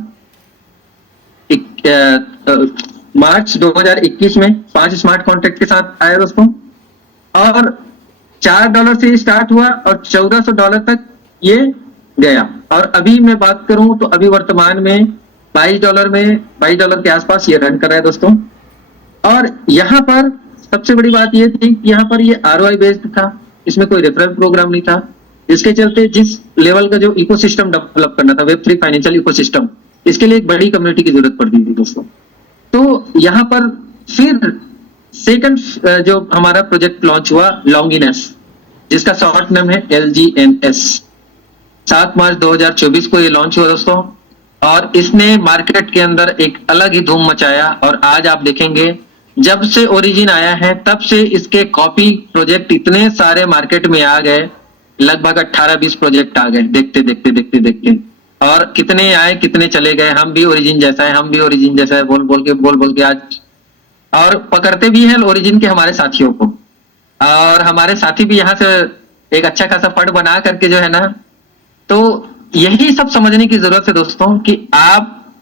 मार्च 2021 में 5 स्मार्ट कॉन्ट्रैक्ट के साथ आया दोस्तों, और $4 से स्टार्ट हुआ और $1400 तक ये गया। और अभी मैं बात करूं तो अभी वर्तमान में $22 के आसपास ये रन कर रहा है दोस्तों। और यहाँ पर सबसे बड़ी बात ये थी कि यहाँ पर ये ROI बेस्ड था, इसमें कोई रेफरल प्रोग्राम नहीं था। इसके चलते जिस लेवल का जो इकोसिस्टम डेवलप करना था, Web3 फाइनेंशियल इकोसिस्टम, इसके लिए एक बड़ी कम्युनिटी की जरूरत पड़ती थी दोस्तों। तो यहाँ पर फिर सेकंड जो हमारा प्रोजेक्ट लॉन्च हुआ, लॉन्गिनेस, जिसका शॉर्ट नाम है LGNS। 7 मार्च 2024 को ये लॉन्च हुआ दोस्तों, और इसने मार्केट के अंदर एक अलग ही धूम मचाया। और आज आप देखेंगे जब से ओरिजिन आया है तब से इसके कॉपी प्रोजेक्ट इतने सारे मार्केट में आ गए, लगभग 18-20 प्रोजेक्ट आ गए देखते। और कितने आए कितने चले गए। हम भी ओरिजिन जैसा है बोल के आज, और पकड़ते भी हैं ओरिजिन के हमारे साथियों को। और हमारे साथी भी यहाँ से एक अच्छा खासा फंड बना करके जो है ना, तो यही सब समझने की जरूरत है दोस्तों कि आप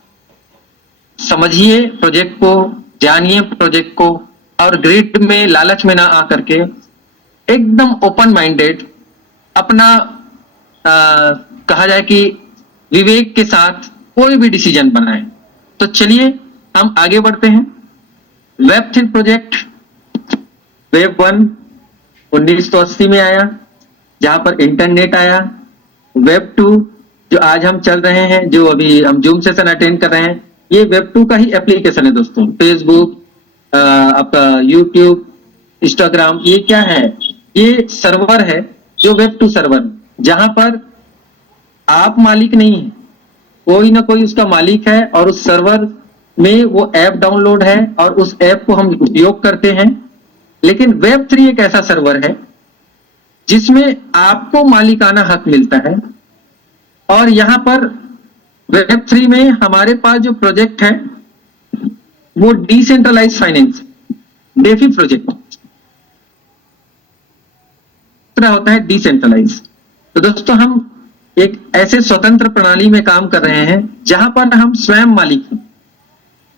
समझिए प्रोजेक्ट को, जानिए प्रोजेक्ट को, और ग्रिड में लालच में ना आकर के एकदम ओपन माइंडेड अपना कहा जाए कि विवेक के साथ कोई भी डिसीजन बनाए। तो चलिए हम आगे बढ़ते हैं। Web3 प्रोजेक्ट Web 1 1980 में आया, जहां पर इंटरनेट आया। Web 2 जो आज हम चल रहे हैं, जो अभी हम जूम सेशन अटेंड कर रहे हैं, ये Web 2 का ही एप्लीकेशन है दोस्तों। फेसबुक, आपका यूट्यूब, इंस्टाग्राम, ये क्या है? ये सर्वर है जो Web 2 सर्वर, जहां पर आप मालिक नहीं है, कोई ना कोई उसका मालिक है और उस सर्वर में वो ऐप डाउनलोड है और उस ऐप को हम उपयोग करते हैं। लेकिन वेब3 एक ऐसा सर्वर है जिसमें आपको मालिकाना हक मिलता है। और यहां पर वेब3 में हमारे पास जो प्रोजेक्ट है वो डिसेंट्रलाइज फाइनेंस डेफी प्रोजेक्ट होता है, डिसेंट्रलाइज। तो दोस्तों हम एक ऐसे स्वतंत्र प्रणाली में काम कर रहे हैं जहां पर हम स्वयं मालिक हैं।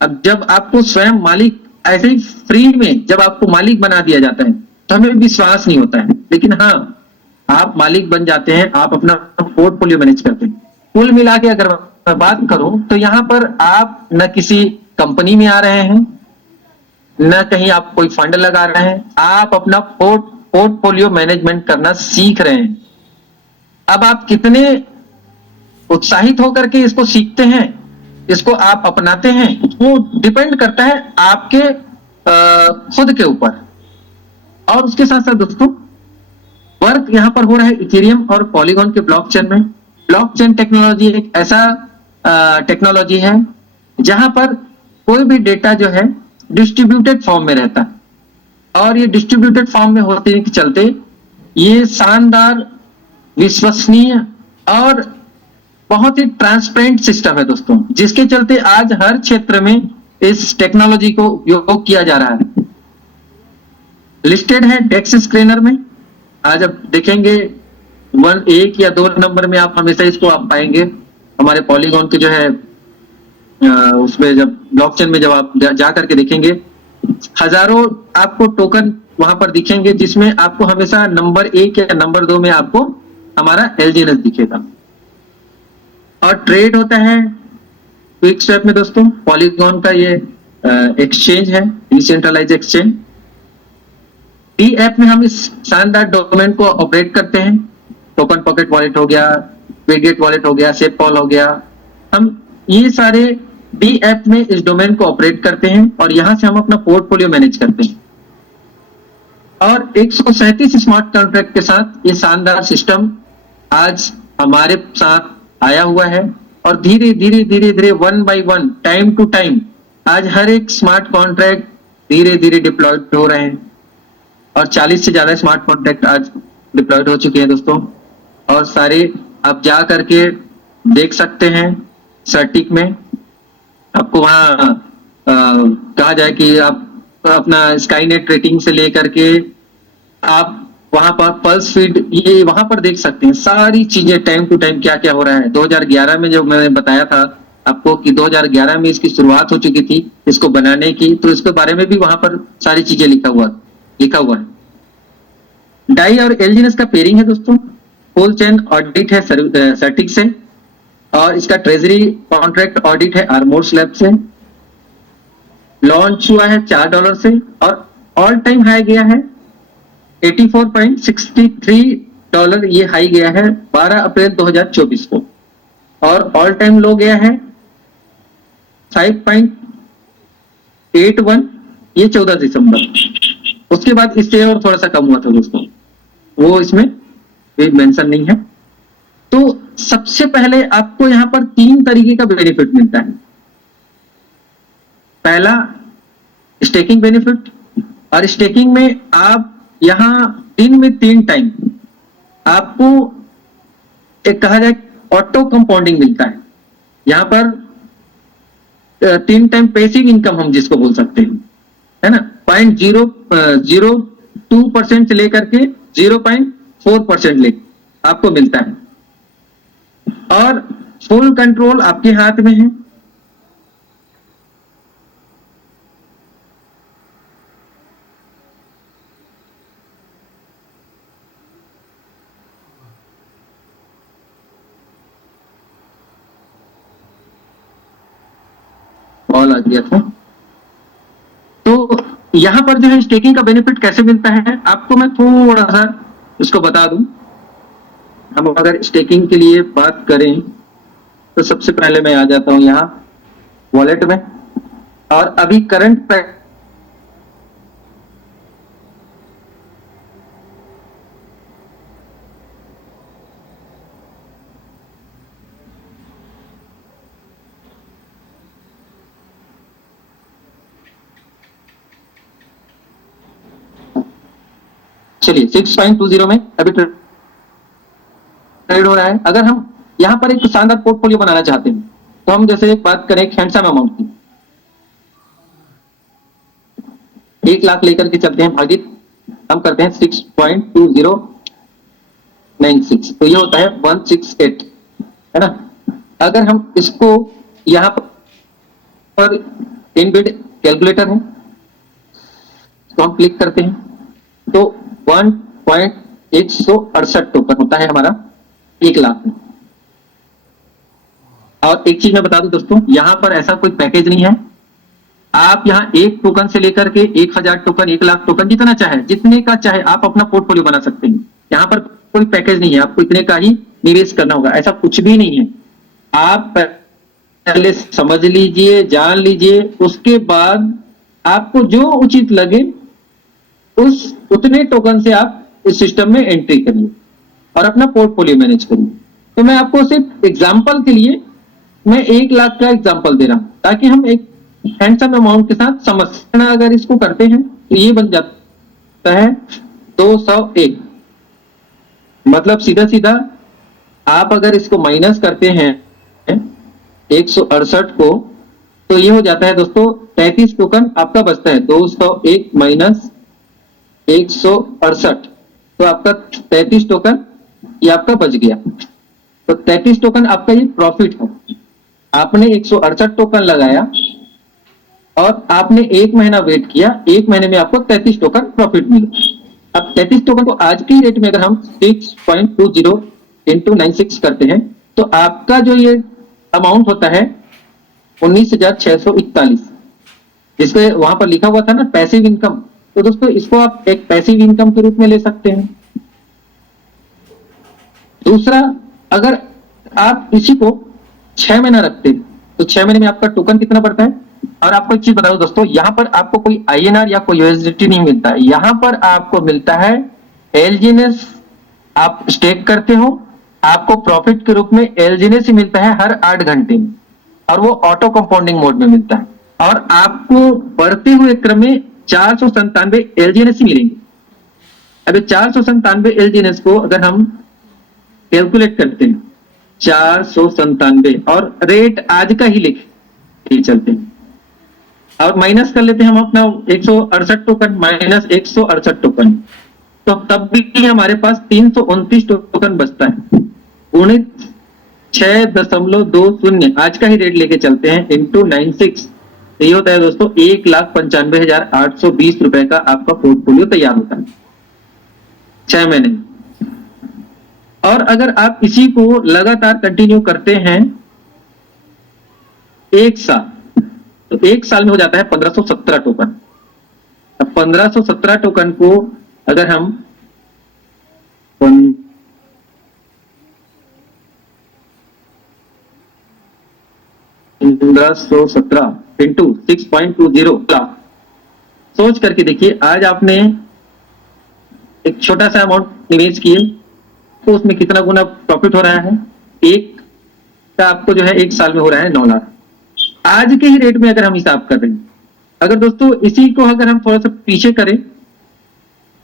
अब जब आपको स्वयं मालिक ऐसे ही फ्री में जब आपको मालिक बना दिया जाता है तो हमें विश्वास नहीं होता है, लेकिन हाँ आप मालिक बन जाते हैं, आप अपना पोर्टफोलियो मैनेज करते हैं। कुल मिला के अगर मैं बात करूं तो यहां पर आप न किसी कंपनी में आ रहे हैं, न कहीं आप कोई फंड लगा रहे हैं, आप अपना पोर्टफोलियो मैनेजमेंट करना सीख रहे हैं। अब आप कितने उत्साहित होकर के इसको सीखते हैं, इसको आप अपनाते हैं, वो डिपेंड करता है आपके खुद के ऊपर। और उसके साथ साथ दोस्तों वर्क यहां पर हो रहा है इथेरियम और पॉलीगॉन के ब्लॉकचेन में। ब्लॉकचेन टेक्नोलॉजी एक ऐसा टेक्नोलॉजी है जहां पर कोई भी डेटा जो है डिस्ट्रीब्यूटेड फॉर्म में रहता है और ये डिस्ट्रीब्यूटेड फॉर्म में होते के चलते ये शानदार, विश्वसनीय और बहुत ही ट्रांसपेरेंट सिस्टम है दोस्तों, जिसके चलते आज हर क्षेत्र में इस टेक्नोलॉजी को उपयोग किया जा रहा है। लिस्टेड है डेक्स स्क्रीनर में। आज आप देखेंगे एक या 2 नंबर में आप हमेशा इसको आप पाएंगे। हमारे पॉलीगॉन के जो है उसमें जब ब्लॉकचेन में जब आप जा करके देखेंगे हजारों आपको टोकन वहां पर दिखेंगे जिसमें आपको हमेशा नंबर 1 या नंबर 2 में आपको हमारा एलजीएनएस दिखेगा। और ट्रेड होता है क्विक स्वैप में दोस्तों। पॉलीगॉन का ये एक्सचेंज है, डिसेंट्रलाइज एक्सचेंज। डी ऐप में हम इस शानदार डोमेन को ऑपरेट करते हैं। टोकन पॉकेट वॉलेट हो गया, क्विकगेट वॉलेट हो गया, सेफपॉल हो गया, हम ये सारे डी ऐप में इस डोमेन को ऑपरेट करते हैं और यहां से हम अपना पोर्टफोलियो मैनेज करते हैं। और 137 स्मार्ट कॉन्ट्रैक्ट के साथ ये शानदार सिस्टम आज हमारे साथ आया हुआ है और धीरे धीरे धीरे धीरे 1 by 1 टाइम टू टाइम आज हर एक स्मार्ट कॉन्ट्रैक्ट धीरे धीरे डिप्लॉयड हो रहे हैं और 40 से ज्यादा स्मार्ट कॉन्ट्रैक्ट आज डिप्लॉयड हो चुके हैं दोस्तों। और सारे आप जा करके देख सकते हैं सर्टिक में। आपको वहां कहा जाए कि आप अपना स्काईनेट रेटिंग से लेकर के आप वहां पर पल्स फीड ये वहां पर देख सकते हैं सारी चीजें टाइम टू टाइम क्या क्या हो रहा है। 2011 में जो मैंने बताया था आपको कि 2011 में इसकी शुरुआत हो चुकी थी इसको बनाने की, तो इसके बारे में भी वहां पर सारी चीजें लिखा हुआ है। डाई और एलजीएनएस का पेयरिंग है दोस्तों। फुल चेन ऑडिट है सर्टिक से और इसका ट्रेजरी कॉन्ट्रैक्ट ऑडिट है आर्मोर्स लैब से। लॉन्च हुआ है $4 से और ऑल टाइम हाई गया है $84.63। ये हाई गया है 12 अप्रैल 2024 को और ऑल टाइम लो गया है 5.81, ये 14 दिसंबर। उसके बाद इससे और थोड़ा सा कम हुआ था दोस्तों, वो इसमें मेंशन नहीं है। तो सबसे पहले आपको यहां पर 3 तरीके का बेनिफिट मिलता है। पहला स्टेकिंग बेनिफिट, और स्टेकिंग में आप यहां दिन में 3 टाइम आपको एक कहा जाए ऑटो कंपाउंडिंग मिलता है। यहां पर 3 टाइम पैसिव इनकम हम जिसको बोल सकते हैं, है ना, 0.002% से लेकर के 0.4% ले आपको मिलता है और फुल कंट्रोल आपके हाथ में है। कॉल आ गया था। तो यहां पर जो है स्टेकिंग का बेनिफिट कैसे मिलता है आपको मैं थोड़ा सा इसको बता दूं। हम अगर स्टेकिंग के लिए बात करें तो सबसे पहले मैं आ जाता हूं यहां वॉलेट में और अभी करंट चलिए 6.20 में अभी ट्रेड हो रहा है। अगर हम यहाँ पर एक शानदार पोर्टफोलियो बनाना चाहते हैं तो हम जैसे एक बात करें हैंडसम अमाउंट की, 1 लाख लेकर के चलते हैं, भागित हम करते हैं 6.2096, तो ये होता है 168, है ना। अगर हम इसको यहाँ पर इनबिल्ट कैलकुलेटर है तो हम क्लिक करते हैं तो 1.168 टोकन होता है हमारा 1 लाख में। और एक चीज मैं बता दूं दोस्तों, यहां पर ऐसा कोई पैकेज नहीं है। आप यहां 1 टोकन से लेकर के 1000 टोकन, 1 लाख टोकन, जितना चाहे, जितने का चाहे आप अपना पोर्टफोलियो बना सकते हैं। यहां पर कोई पैकेज नहीं है, आपको इतने का ही निवेश करना होगा, ऐसा कुछ भी नहीं है। आप पहले समझ लीजिए, जान लीजिए, उसके बाद आपको जो उचित लगे उस उतने टोकन से आप इस सिस्टम में एंट्री करिए और अपना पोर्टफोलियो मैनेज करिए। तो मैं आपको सिर्फ एग्जांपल के लिए मैं 1 लाख का एग्जांपल दे रहा हूं ताकि हम एक हैंडसम अमाउंट के साथ समझना। अगर इसको करते हैं तो ये बन जाता है 201, मतलब सीधा सीधा आप अगर इसको माइनस करते हैं 168 को तो ये हो जाता है दोस्तों 33 टोकन आपका बचता है। 201 माइनस 168 तो आपका 33 टोकन ये आपका बच गया। तो 33 टोकन आपका ये प्रॉफिट है। आपने 168 टोकन लगाया और आपने 1 महीना वेट किया, 1 महीने में आपको 33 टोकन प्रॉफिट मिला। अब 33 टोकन को आज के रेट में अगर हम 6.20 इंटू 96 करते हैं तो आपका जो ये अमाउंट होता है 19,641, जिसको वहां पर लिखा हुआ था ना पैसिव इनकम। तो दोस्तों इसको आप एक पैसिव इनकम के रूप में ले सकते हैं। दूसरा, अगर आप इसी को 6 महीना रखते तो 6 महीने में आपका टोकन कितना बढ़ता है। और आपको एक चीज बता दूं दोस्तों, यहां पर आपको कोई INR या कोई USDT नहीं मिलता है, यहां पर आपको मिलता है LGNS। आप स्टेक करते हो, आपको प्रॉफिट के रूप में LGNS ही मिलता है हर 8 घंटे में, और वो ऑटो कंपाउंडिंग मोड में मिलता है। और आपको बढ़ते हुए क्रम में 497 LGNS ही मिलेंगे। अब 497 LGNS को अगर हम कैलकुलेट करते हैं 497 और रेट आज का ही लेके चलते हैं और माइनस कर लेते हैं हम अपना 168 टोकन माइनस 168 टोकन, तो तब भी हमारे पास 329 टोकन बचता है। 6.20 आज का ही रेट लेके चलते हैं इंटू 96, ये होता है दोस्तों 1,95,820 रुपए का आपका पोर्टफोलियो तैयार होता है 6 महीने। और अगर आप इसी को लगातार कंटिन्यू करते हैं 1 साल, तो 1 साल में हो जाता है 1517 टोकन। अब 1517 टोकन को अगर हम 1517 इंटू 6.20 सोच करके देखिए, आज आपने एक छोटा सा अमाउंट निवेश किए तो उसमें कितना गुना प्रॉफिट हो रहा है। एक का आपको जो है 1 साल में हो रहा है 9 लाख। आज के ही रेट में अगर हम हिसाब कर रहे हैं, अगर दोस्तों इसी को अगर हम थोड़ा सा पीछे करें,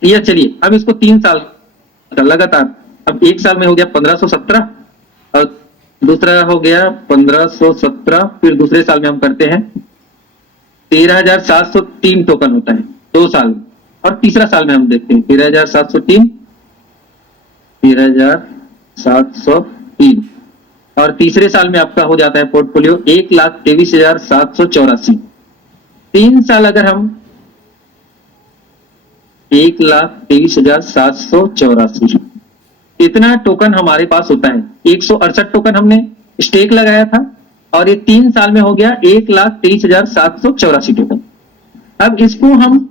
या चलिए अब इसको 3 साल का लगातार, अब 1 साल में हो गया 1517 और दूसरा हो गया 1517, फिर दूसरे साल में हम करते हैं 13,703 टोकन होता है 2 साल में, और तीसरा साल में हम देखते हैं 13,703 और तीसरे साल में आपका हो जाता है पोर्टफोलियो 1,23,784। 3 साल अगर हम 1,23,784 इतना टोकन हमारे पास होता है। 168 टोकन हमने स्टेक लगाया था और ये 3 साल में हो गया 1,23,784 टोकन। अब इसको हम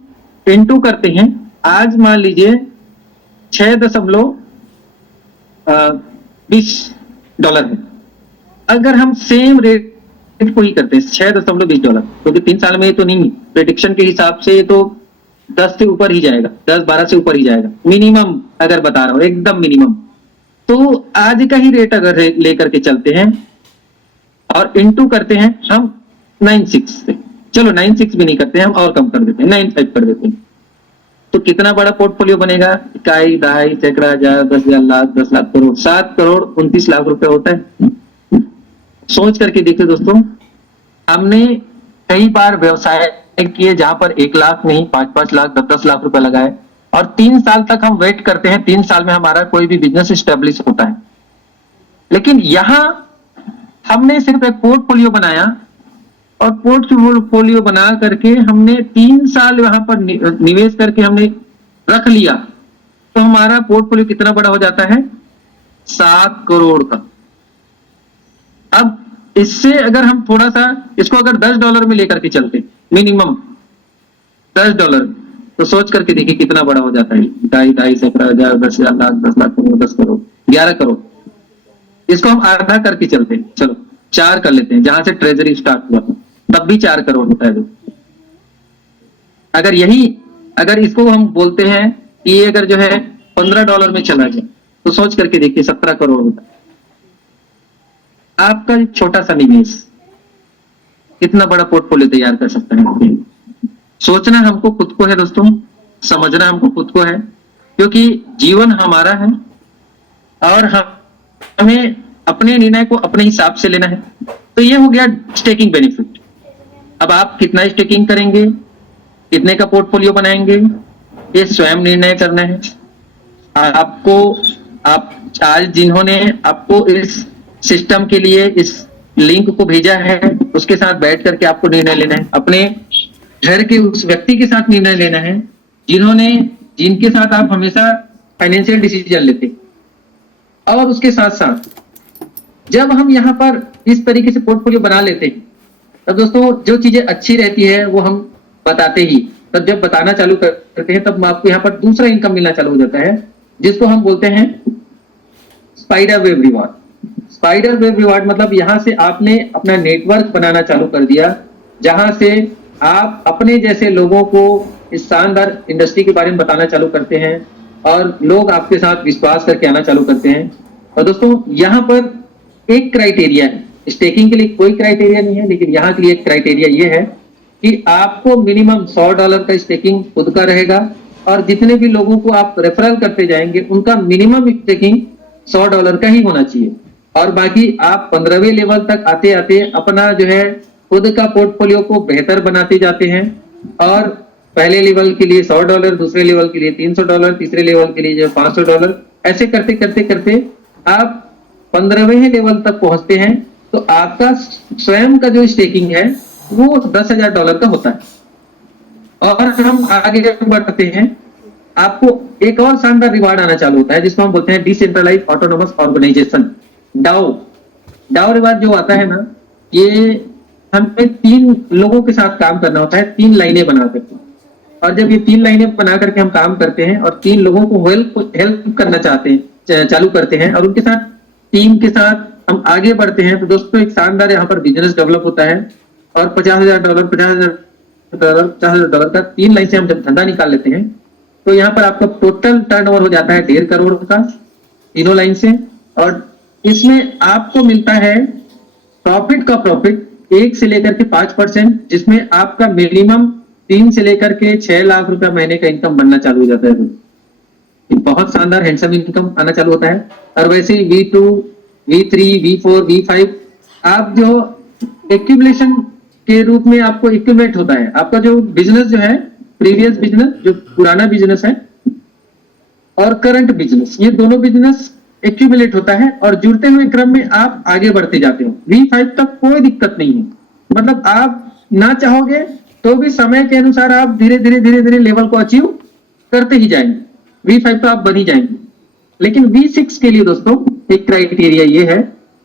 इंटू करते हैं, आज मान लीजिए $6.20 है। अगर हम सेम रेट को ही करते हैं $6.20, क्योंकि 3 साल में तो नहीं, प्रेडिक्शन के हिसाब से तो 10 से ऊपर ही जाएगा, 10-12 से ऊपर ही जाएगा मिनिमम, अगर बता रहा हूं एकदम मिनिमम। तो आज का ही रेट अगर लेकर के चलते हैं और इंटू करते हैं हम 96 से, चलो 96 भी नहीं करते हैं हम, और कम कर देते हैं 95 कर देते हैं। तो कितना बड़ा पोर्टफोलियो बनेगा? इकाई, दहाई, सैकड़ा, हजार, 10,000, लाख, 10 लाख, करोड़, 7 करोड़ 29 लाख रुपए होता है। सोच करके देखिए दोस्तों, हमने कई बार व्यवसाय किए जहां पर 1 लाख नहीं, 5-5 लाख, 10-10 लाख रुपए लगाए, और 3 साल तक हम वेट करते हैं, 3 साल में हमारा कोई भी बिजनेस स्टेब्लिश होता है। लेकिन यहां हमने सिर्फ एक पोर्टफोलियो बनाया, और पोर्टफोलियो बना करके हमने 3 साल वहां पर निवेश करके हमने रख लिया, तो हमारा पोर्टफोलियो कितना बड़ा हो जाता है? 7 करोड़ का। अब इससे अगर हम थोड़ा सा इसको अगर $10 में लेकर के चलते, मिनिमम $10, तो सोच करके देखिए कितना बड़ा हो जाता है। ढाई, सैकड़ा, हजार, 10,000, लाख, 10 लाख, करोड़, 10 करोड़, 11 करोड़। इसको हम आधा करके चलते हैं, चलो 4 कर लेते हैं, जहां से ट्रेजरी स्टार्ट हुआ था तब भी 4 करोड़ होता है। अगर इसको हम बोलते हैं कि ये अगर जो है $15 में चला जाए, तो सोच करके देखिए 17 करोड़ होता है। आपका एक छोटा सा निवेश कितना बड़ा पोर्टफोलियो तैयार कर सकता है। सोचना हमको खुद को है दोस्तों, समझना हमको खुद को है, क्योंकि जीवन हमारा है और हमें अपने निर्णय को अपने हिसाब से लेना है। तो ये हो गया स्टेकिंग बेनिफिट। अब आप कितना स्टेकिंग करेंगे, कितने का पोर्टफोलियो बनाएंगे, ये स्वयं निर्णय करना है आपको। आप आज जिन्होंने आपको इस सिस्टम के लिए इस लिंक को भेजा है, उसके साथ बैठ करके आपको निर्णय लेना है। अपने घर के उस व्यक्ति के साथ निर्णय लेना है जिनके साथ आप हमेशा फाइनेंशियल डिसीजन लेते। और उसके साथ साथ जब हम यहाँ पर इस तरीके से पोर्टफोलियो बना लेते हैं, तब दोस्तों जो चीजें अच्छी रहती है वो हम बताते ही, तब जब बताना चालू करते हैं तब आपको यहाँ पर दूसरा इनकम मिलना चालू हो जाता है, जिसको हम बोलते हैं spider wave reward. Spider wave reward मतलब यहाँ से आपने अपना नेटवर्क बनाना चालू कर दिया, जहां से आप अपने जैसे लोगों को इस शानदार इंडस्ट्री के बारे में बताना चालू करते हैं और लोग आपके साथ विश्वास करके आना चालू करते हैं। और दोस्तों यहाँ पर एक क्राइटेरिया है, स्टेकिंग के लिए कोई क्राइटेरिया नहीं है, लेकिन यहाँ के लिए एक क्राइटेरिया ये है कि आपको मिनिमम $100 का स्टेकिंग खुद का रहेगा, और जितने भी लोगों को आप रेफरल करते जाएंगे उनका मिनिमम स्टेकिंग $100 का ही होना चाहिए। और बाकी आप 15वें लेवल तक आते आते अपना जो है खुद का पोर्टफोलियो को बेहतर बनाते जाते हैं, और पहले लेवल के लिए $100, दूसरे लेवल के लिए $300, तीसरे लेवल के लिए जो $500, ऐसे करते करते करते आप 15वें लेवल तक पहुंचते हैं, तो आपका स्वयं का जो स्टेकिंग है वो $10,000 का होता है। और हम आगे बढ़ते हैं, आपको एक और शानदार रिवार्ड आना चालू होता है, जिसको हम बोलते हैं decentralize autonomous organization, DAO reward जो आता है ना, ये हमें 3 लोगों के साथ काम करना होता है, 3 लाइनें बना करके। और जब ये 3 लाइनें बना करके हम काम करते हैं और 3 लोगों को हेल्प करना चाहते हैं, चालू करते हैं, और उनके साथ टीम के साथ हम आगे बढ़ते हैं, तो दोस्तों एक शानदार यहाँ पर बिजनेस डेवलप होता है। और $50,000 $50,000 का 3 लाइन से हम जब धंधा निकाल लेते हैं, तो यहाँ पर आपका टोटल टर्नओवर हो जाता है 1.5 करोड़ का तीनों लाइन से। और इसमें आपको मिलता है प्रॉफिट का प्रॉफिट 1 से लेकर के 5%, जिसमें आपका मिनिमम 3 से लेकर के 6 लाख रुपया महीने का इनकम बनना चालू हो जाता है। बहुत शानदार हैंडसम इनकम आना चालू होता है। और वैसे ही V2, V3, V4, V5 आप जो एक्यूमुलेशन के रूप में आपको एक्यूमुलेट होता है, आपका जो बिजनेस जो है, प्रीवियस बिजनेस जो पुराना बिजनेस है और करंट बिजनेस, ये दोनों बिजनेस एक्यूमुलेट होता है, और जुड़ते हुए क्रम में आप आगे बढ़ते जाते हो। V5 तक कोई दिक्कत नहीं है, मतलब आप ना चाहोगे तो भी समय के अनुसार आप धीरे धीरे लेवल को अचीव करते ही जाएंगे। V5 तो आप बन ही जाएंगे। लेकिन V6 के लिए दोस्तों एक क्राइटेरिया ये है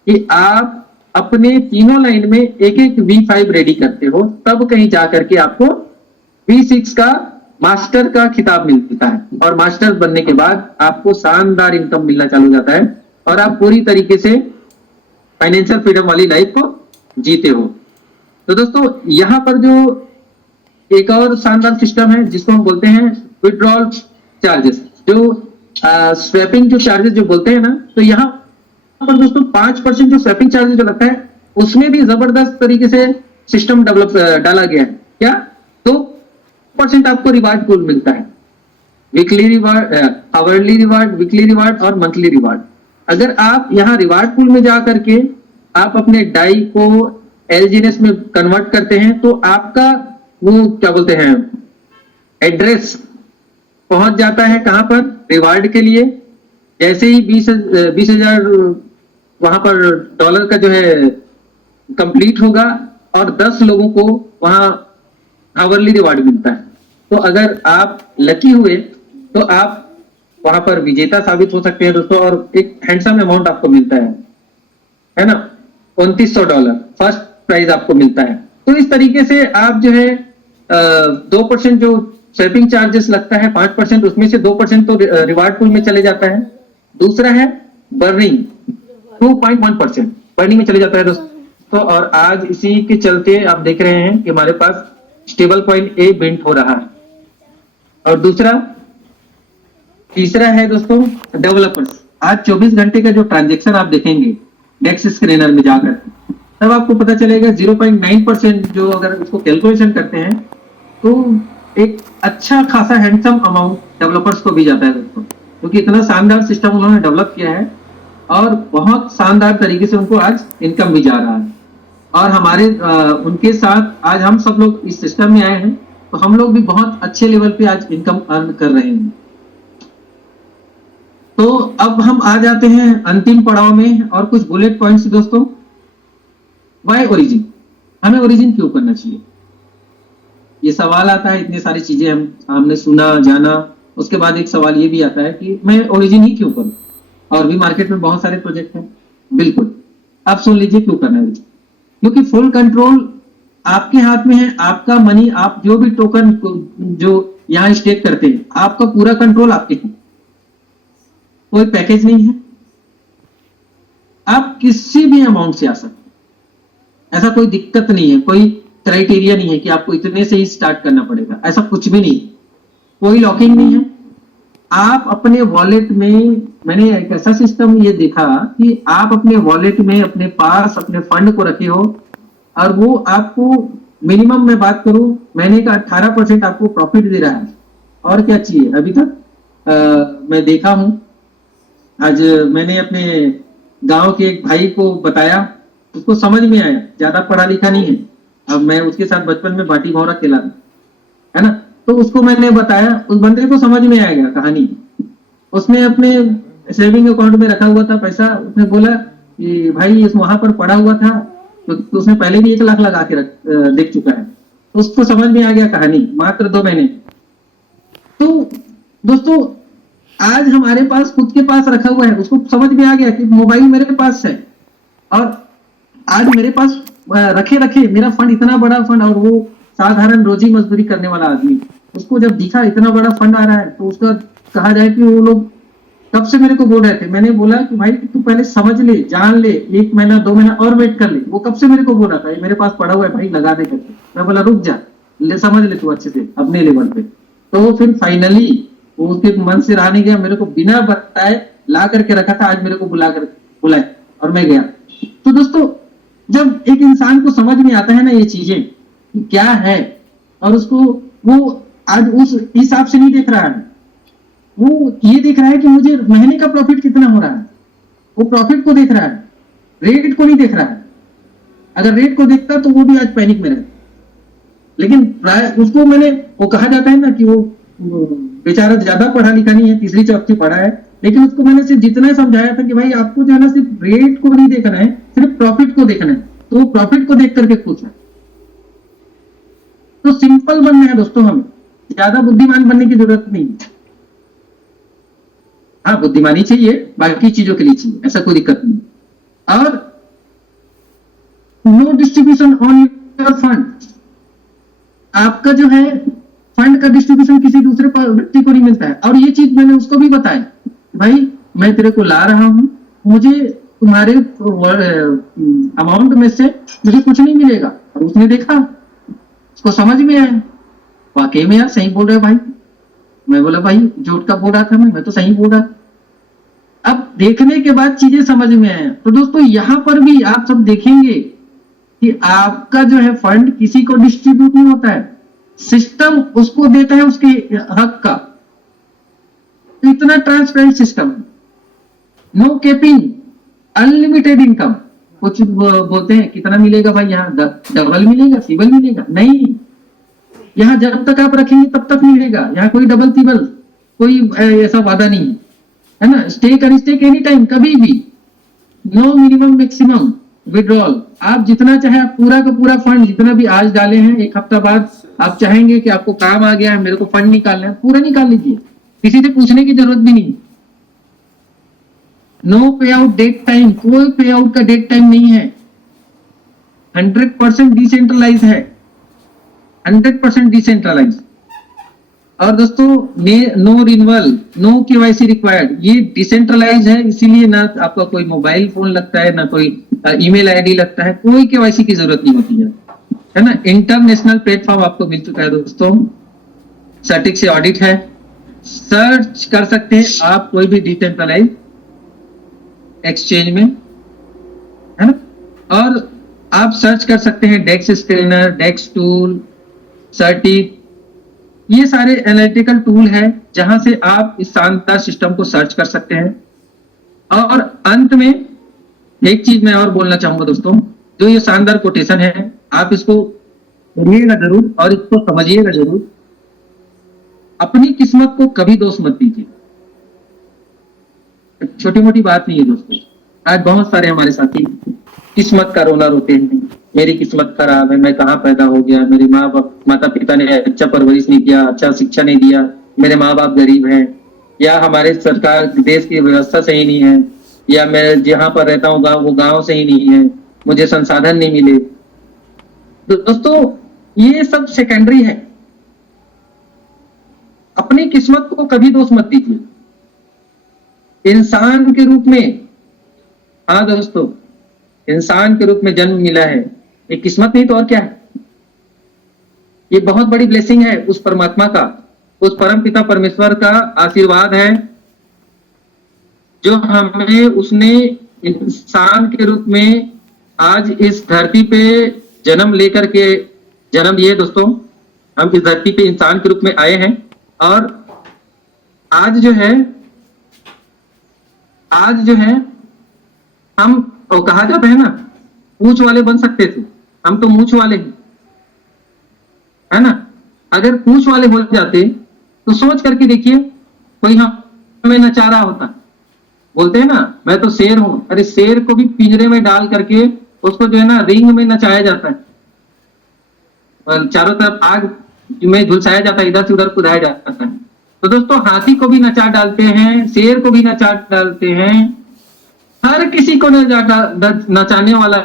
कि आप अपने तीनों लाइन में एक एक V5 रेडी करते हो, तब कहीं जाकर के आपको V6 का मास्टर का खिताब मिलता है, और मास्टर बनने के बाद आपको शानदार इनकम मिलना चालू हो जाता है, और आप पूरी तरीके से फाइनेंशियल फ्रीडम वाली लाइफ को जीते हो। तो दोस्तों यहां पर जो एक और शानदार सिस्टम है, जिसको हम बोलते हैं विड्रॉल चार्जेस, जो स्वैपिंग जो चार्जेस जो बोलते हैं ना, तो यहाँ पर दोस्तों 5% जो स्वैपिंग चार्जेस जो लगता है, उसमें भी जबरदस्त तरीके से सिस्टम डेवलप डाला गया है। क्या 2% आपको रिवार्ड पूल मिलता है, weekly reward, hourly reward, weekly reward और मंथली रिवार्ड। अगर आप यहाँ रिवार्ड पूल में जा करके आप अपने डाई को एलजीएनएस में कन्वर्ट करते हैं तो आपका वो क्या बोलते हैं एड्रेस पहुंच जाता है कहां पर, रिवार्ड के लिए। जैसे ही 20,000 वहां पर डॉलर का जो है कंप्लीट होगा और 10 लोगों को वहां आवरली रिवार्ड मिलता है। तो अगर आप लकी हुए तो आप वहां पर विजेता साबित हो सकते हैं दोस्तों, और एक हैंडसम अमाउंट आपको मिलता है ना, $2,900 फर्स्ट प्राइज आपको मिलता है। तो इस तरीके से आप जो है 2% जो स्वैपिंग चार्जेस लगता है 5%, उसमें से 2% तो रिवार्ड पूल में चले जाता है। दूसरा है बर्निंग, 2.1% बर्निंग में चले जाता है दोस्तों। और आज इसी के चलते आप देख रहे हैं कि हमारे पास स्टेबल कॉइन ए बिंट हो रहा है। और तीसरा है दोस्तों डेवलपर्स। आज 24 घंटे का जो ट्रांजेक्शन आप देखेंगे डेक्स स्क्रीनर में जाकर, तब आपको पता चलेगा 0.9% जो अगर उसको कैलकुलेशन करते हैं तो एक अच्छा खासा हैंडसम अमाउंट डेवलपर्स को भी जाता है दोस्तों, क्योंकि इतना शानदार सिस्टम उन्होंने डेवलप किया है और बहुत शानदार तरीके से उनको आज इनकम भी जा रहा है। और हमारे उनके साथ आज हम सब लोग इस सिस्टम में आए हैं, तो हम लोग भी बहुत अच्छे लेवल पे आज इनकम अर्न कर रहे हैं। तो अब हम आ जाते हैं अंतिम पड़ाव में और कुछ बुलेट पॉइंट्स दोस्तों। वाई ओरिजिन, हमें ओरिजिन क्यों करना चाहिए, ये सवाल आता है। इतनी सारी चीजें हमने सुना जाना, उसके बाद एक सवाल ये भी आता है कि मैं ओरिजिन ही क्यों करूं, और भी मार्केट में बहुत सारे प्रोजेक्ट हैं। बिल्कुल, आप सुन लीजिए क्यों करना है। क्योंकि फुल कंट्रोल आपके हाथ में है, आपका मनी, आप जो भी टोकन जो यहाँ स्टेक करते हैं, आपका पूरा कंट्रोल आपके है। कोई पैकेज नहीं है, आप किसी भी अमाउंट से आ सकते हैं, ऐसा कोई दिक्कत नहीं है, कोई क्राइटेरिया नहीं है कि आपको इतने से ही स्टार्ट करना पड़ेगा, ऐसा कुछ भी नहीं, कोई लॉकिंग नहीं है। आप अपने वॉलेट में, मैंने एक ऐसा सिस्टम ये देखा कि आप अपने वॉलेट में अपने पास अपने फंड को रखे हो और वो आपको मिनिमम में बात करूं महीने का 18% आपको प्रॉफिट दे रहा है। और क्या चाहिए अभी तक। मैं देखा हूं, आज मैंने अपने गांव के एक भाई को बताया, उसको समझ में आया, ज्यादा पढ़ा लिखा नहीं है, अब मैं उसके साथ बचपन में बाटी भौरा खेला है ना, तो उसको मैंने बताया, उस बंदे को समझ में आ गया कहानी। उसने अपने सेविंग अकाउंट में रखा हुआ था पैसा, उसने बोला कि भाई इस वहां पर पड़ा हुआ था, तो उसने पहले भी 1 लाख लगा के देख चुका है, उसको समझ में आ गया कहानी मात्र 2 महीने। तो दोस्तों आज हमारे पास खुद के पास रखा हुआ है, उसको समझ में आ गया कि मोबाइल मेरे पास है और आज मेरे पास रखे मेरा फंड, इतना बड़ा फंड, और वो साधारण रोजी मजदूरी करने वाला आदमी, उसको जब दिखा इतना बड़ा फंड आ रहा है, तो उसका कहा जाए कि वो लोग तब से मेरे को बोल रहे थे। मैंने बोला कि भाई तू पहले समझ ले, जान ले, 1 महीना 2 महीना और वेट कर ले। वो कब से मेरे को बोल रहा था मेरे पास पड़ा हुआ है भाई, लगा दे करके। मैं बोला रुक जा, समझ ले तू अच्छे से अपने लेवल पे। तो फिर फाइनली वो उसके मन से रहा नहीं गया, मेरे को बिना बताए ला करके रखा था, आज मेरे को बुलाए और मैं गया। तो दोस्तों जब एक इंसान को समझ में आता है ना ये चीजें क्या है, और उसको वो आज उस हिसाब से नहीं देख रहा है, वो ये देख रहा है कि मुझे महीने का प्रॉफिट कितना हो रहा है, वो प्रॉफिट को देख रहा है, रेट को नहीं देख रहा है। अगर रेट को देखता तो वो भी आज पैनिक में रहता। लेकिन उसको मैंने, वो कहा जाता है ना कि वो बेचारा ज्यादा पढ़ा लिखा नहीं है, 3री 4थी पढ़ा है, लेकिन उसको मैंने सिर्फ जितना समझाया था कि भाई आपको जो है ना सिर्फ रेट को नहीं देखना है, सिर्फ प्रॉफिट को देखना है। तो वो प्रॉफिट को देख करके खुश है। तो सिंपल बनना है दोस्तों, हमें ज्यादा बुद्धिमान बनने की जरूरत नहीं। हाँ बुद्धिमानी चाहिए, बाकी चीजों के लिए चाहिए, ऐसा कोई दिक्कत नहीं। और no distribution on your fund, आपका जो है फंड का डिस्ट्रीब्यूशन किसी दूसरे व्यक्ति को नहीं मिलता है। और ये चीज मैंने उसको भी बताया, भाई मैं तेरे को ला रहा हूं, मुझे तुम्हारे अमाउंट में से मुझे कुछ नहीं मिलेगा। और उसने देखा, उसको समझ में आया, वाकई में यार सही बोल रहा है भाई। मैं बोला भाई झूठ का बोल रहा था, मैं तो सही बोल रहा। अब देखने के बाद चीजें समझ में आया। तो दोस्तों यहां पर भी आप सब देखेंगे कि आपका जो है फंड किसी को डिस्ट्रीब्यूट नहीं होता है, सिस्टम उसको देता है उसके हक का। इतना transparent system, no capping, unlimited income. कुछ बोलते हैं कितना मिलेगा भाई, यहाँ डबल मिलेगा, सिबल मिलेगा, नहीं, यहाँ जब तक आप रखेंगे तब तक मिलेगा, यहाँ कोई डबल तिबल कोई ऐसा वादा नहीं है ना। स्टे कर स्टे एनी टाइम, कभी भी, नो मिनिमम मैक्सिमम विड्रॉल। आप जितना चाहे आप पूरा का पूरा फंड जितना भी आज डाले हैं, एक हफ्ता बाद आप चाहेंगे कि आपको काम आ गया है, मेरे को फंड निकालना है, पूरा निकाल लीजिए, किसी से पूछने की जरूरत भी नहीं। नो पे आउट डेट टाइम, कोई पे आउट का डेट टाइम नहीं है, 100% डिसेंट्रलाइज है, 100% डिसेंट्रलाइज। और दोस्तों no renewal, no KYC required, ये डिसेंट्रलाइज है, इसीलिए ना आपका कोई मोबाइल फोन लगता है, ना कोई ईमेल आईडी लगता है, कोई केवाईसी की जरूरत नहीं होती है ना। इंटरनेशनल प्लेटफॉर्म आपको मिल चुका है दोस्तों, सटीक से ऑडिट है, सर्च कर सकते हैं आप कोई भी डिसेंट्रलाइज एक्सचेंज में, है ना। और आप सर्च कर सकते हैं डेक्स स्कैनर, डेक्स टूल, सर्टिक, ये सारे एनालिटिकल टूल है जहां से आप इस शानदार सिस्टम को सर्च कर सकते हैं। और अंत में एक चीज मैं और बोलना चाहूंगा दोस्तों, जो ये शानदार कोटेशन है, आप इसको पढ़िएगा जरूर और इसको समझिएगा जरूर। अपनी किस्मत को कभी दोष मत दीजिए, छोटी मोटी बात नहीं है दोस्तों। आज बहुत सारे हमारे साथी किस्मत का रोना रोते हैं, मेरी किस्मत खराब है, मैं कहाँ पैदा हो गया, मेरे माता पिता ने अच्छा परवरिश नहीं किया, अच्छा शिक्षा नहीं दिया, मेरे माँ बाप गरीब हैं, या हमारे सरकार देश की व्यवस्था सही नहीं है, या मैं जहाँ पर रहता हूँ गाँव, वो गाँव सही नहीं है, मुझे संसाधन नहीं मिले। तो दोस्तों ये सब सेकेंडरी है, अपनी किस्मत को कभी दोष मत दीजिए। इंसान के रूप में, हाँ दोस्तों, इंसान के रूप में जन्म मिला है, ये किस्मत नहीं तो और क्या है। ये बहुत बड़ी ब्लेसिंग है उस परमात्मा का, उस परम पिता परमेश्वर का आशीर्वाद है, जो हमें उसने इंसान के रूप में आज इस धरती पे जन्म लेकर के जन्म लिए। दोस्तों हम इस धरती पे इंसान के रूप में आए हैं, और आज जो है हम, वो कहा जाता है ना, पूंछ वाले बन सकते थे, हम तो मूंछ वाले हैं, है ना। अगर पूंछ वाले हो जाते तो सोच करके देखिए, कोई हमें नचा रहा होता, बोलते हैं ना मैं तो शेर हूं, अरे शेर को भी पिंजरे में डाल करके उसको जो है ना रिंग में नचाया जाता है, और चारों तरफ आग में झुलसाया जाता है, इधर से उधर कुदाया जाता है। तो दोस्तों हाथी को भी नचा डालते हैं, शेर को भी नचा डालते हैं, हर किसी को नचाने वाला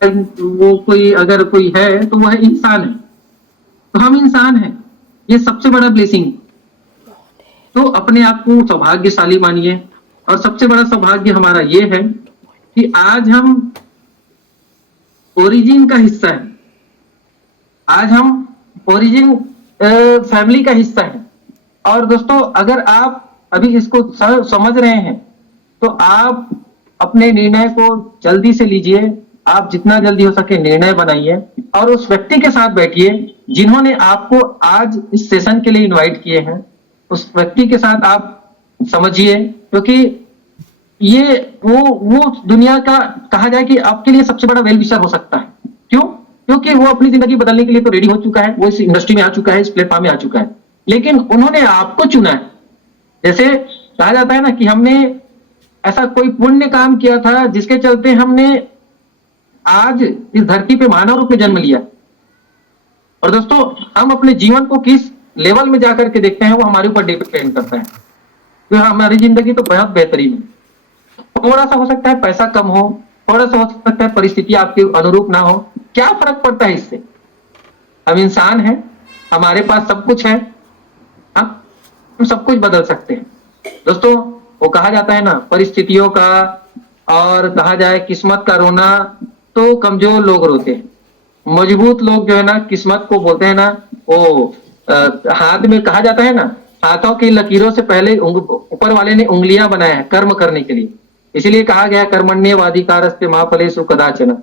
वो कोई अगर कोई है तो वह इंसान है। तो हम इंसान हैं, ये सबसे बड़ा ब्लेसिंग। तो अपने आप को सौभाग्यशाली मानिए, और सबसे बड़ा सौभाग्य हमारा ये है कि आज हम ओरिजिन का हिस्सा है, आज हम ओरिजिन फैमिली का हिस्सा है। और दोस्तों अगर आप अभी इसको समझ रहे हैं तो आप अपने निर्णय को जल्दी से लीजिए, आप जितना जल्दी हो सके निर्णय बनाइए, और उस व्यक्ति के साथ बैठिए जिन्होंने आपको आज इस सेशन के लिए इनवाइट किए हैं, उस व्यक्ति के साथ आप समझिए, क्योंकि ये वो दुनिया का कहा जाए कि आपके लिए सबसे बड़ा वेल विशर हो सकता है। क्यों? क्योंकि वो अपनी जिंदगी बदलने के लिए तो रेडी हो चुका है, वो इस इंडस्ट्री में आ चुका है, इस प्लेटफॉर्म में आ चुका है, लेकिन उन्होंने आपको चुना है। जैसे कहा जाता है ना कि हमने ऐसा कोई पुण्य काम किया था जिसके चलते हमने आज इस धरती पे मानव रूप में जन्म लिया। और दोस्तों हम अपने जीवन को किस लेवल में जाकर के देखते हैं वो हमारे ऊपर डिपेंड करता है। तो हमारी जिंदगी तो बहुत बेहतरीन है, थोड़ा सा हो सकता है पैसा कम हो, थोड़ा सा हो सकता है परिस्थिति आपके अनुरूप ना हो, क्या फर्क पड़ता है इससे? हम इंसान हैं, हमारे पास सब कुछ है, हम सब कुछ बदल सकते हैं। दोस्तों वो कहा जाता है ना, परिस्थितियों का और कहा जाए किस्मत का रोना तो कमजोर लोग रोते हैं, मजबूत लोग जो है ना किस्मत को बोलते हैं ना, वो हाथ में कहा जाता है ना, हाथों की लकीरों से पहले ऊपर वाले ने उंगलियां बनाया है कर्म करने के लिए, इसीलिए कहा गया कर्मण्येवाधिकारस्ते मा फलेषु कदाचन।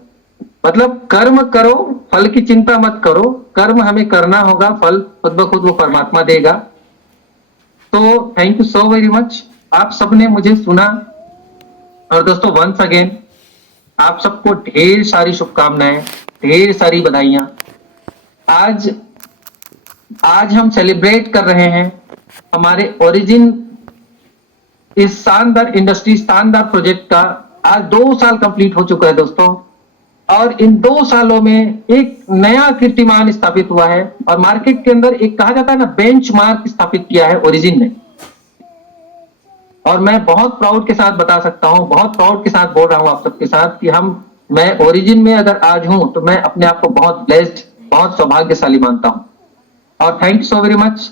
मतलब कर्म करो, फल की चिंता मत करो, कर्म हमें करना होगा, फल खुद ब खुद वो परमात्मा देगा। तो thank you so very much, आप सबने मुझे सुना। और दोस्तों वंस अगेन आप सबको ढेर सारी शुभकामनाएं, ढेर सारी बधाइयां। आज आज हम सेलिब्रेट कर रहे हैं हमारे ओरिजिन इस शानदार इंडस्ट्री, शानदार प्रोजेक्ट का आज 2 साल कंप्लीट हो चुका है दोस्तों। और इन 2 सालों में एक नया कीर्तिमान स्थापित हुआ है और मार्केट के अंदर एक कहा जाता है ना बेंचमार्क स्थापित किया है ओरिजिन ने। और मैं बहुत प्राउड के साथ बता सकता हूं, बहुत प्राउड के साथ बोल रहा हूं आप सबके साथ कि मैं ओरिजिन में अगर आज हूं तो मैं अपने आप को बहुत ब्लेस्ड, बहुत सौभाग्यशाली मानता हूं। और thank you so very much.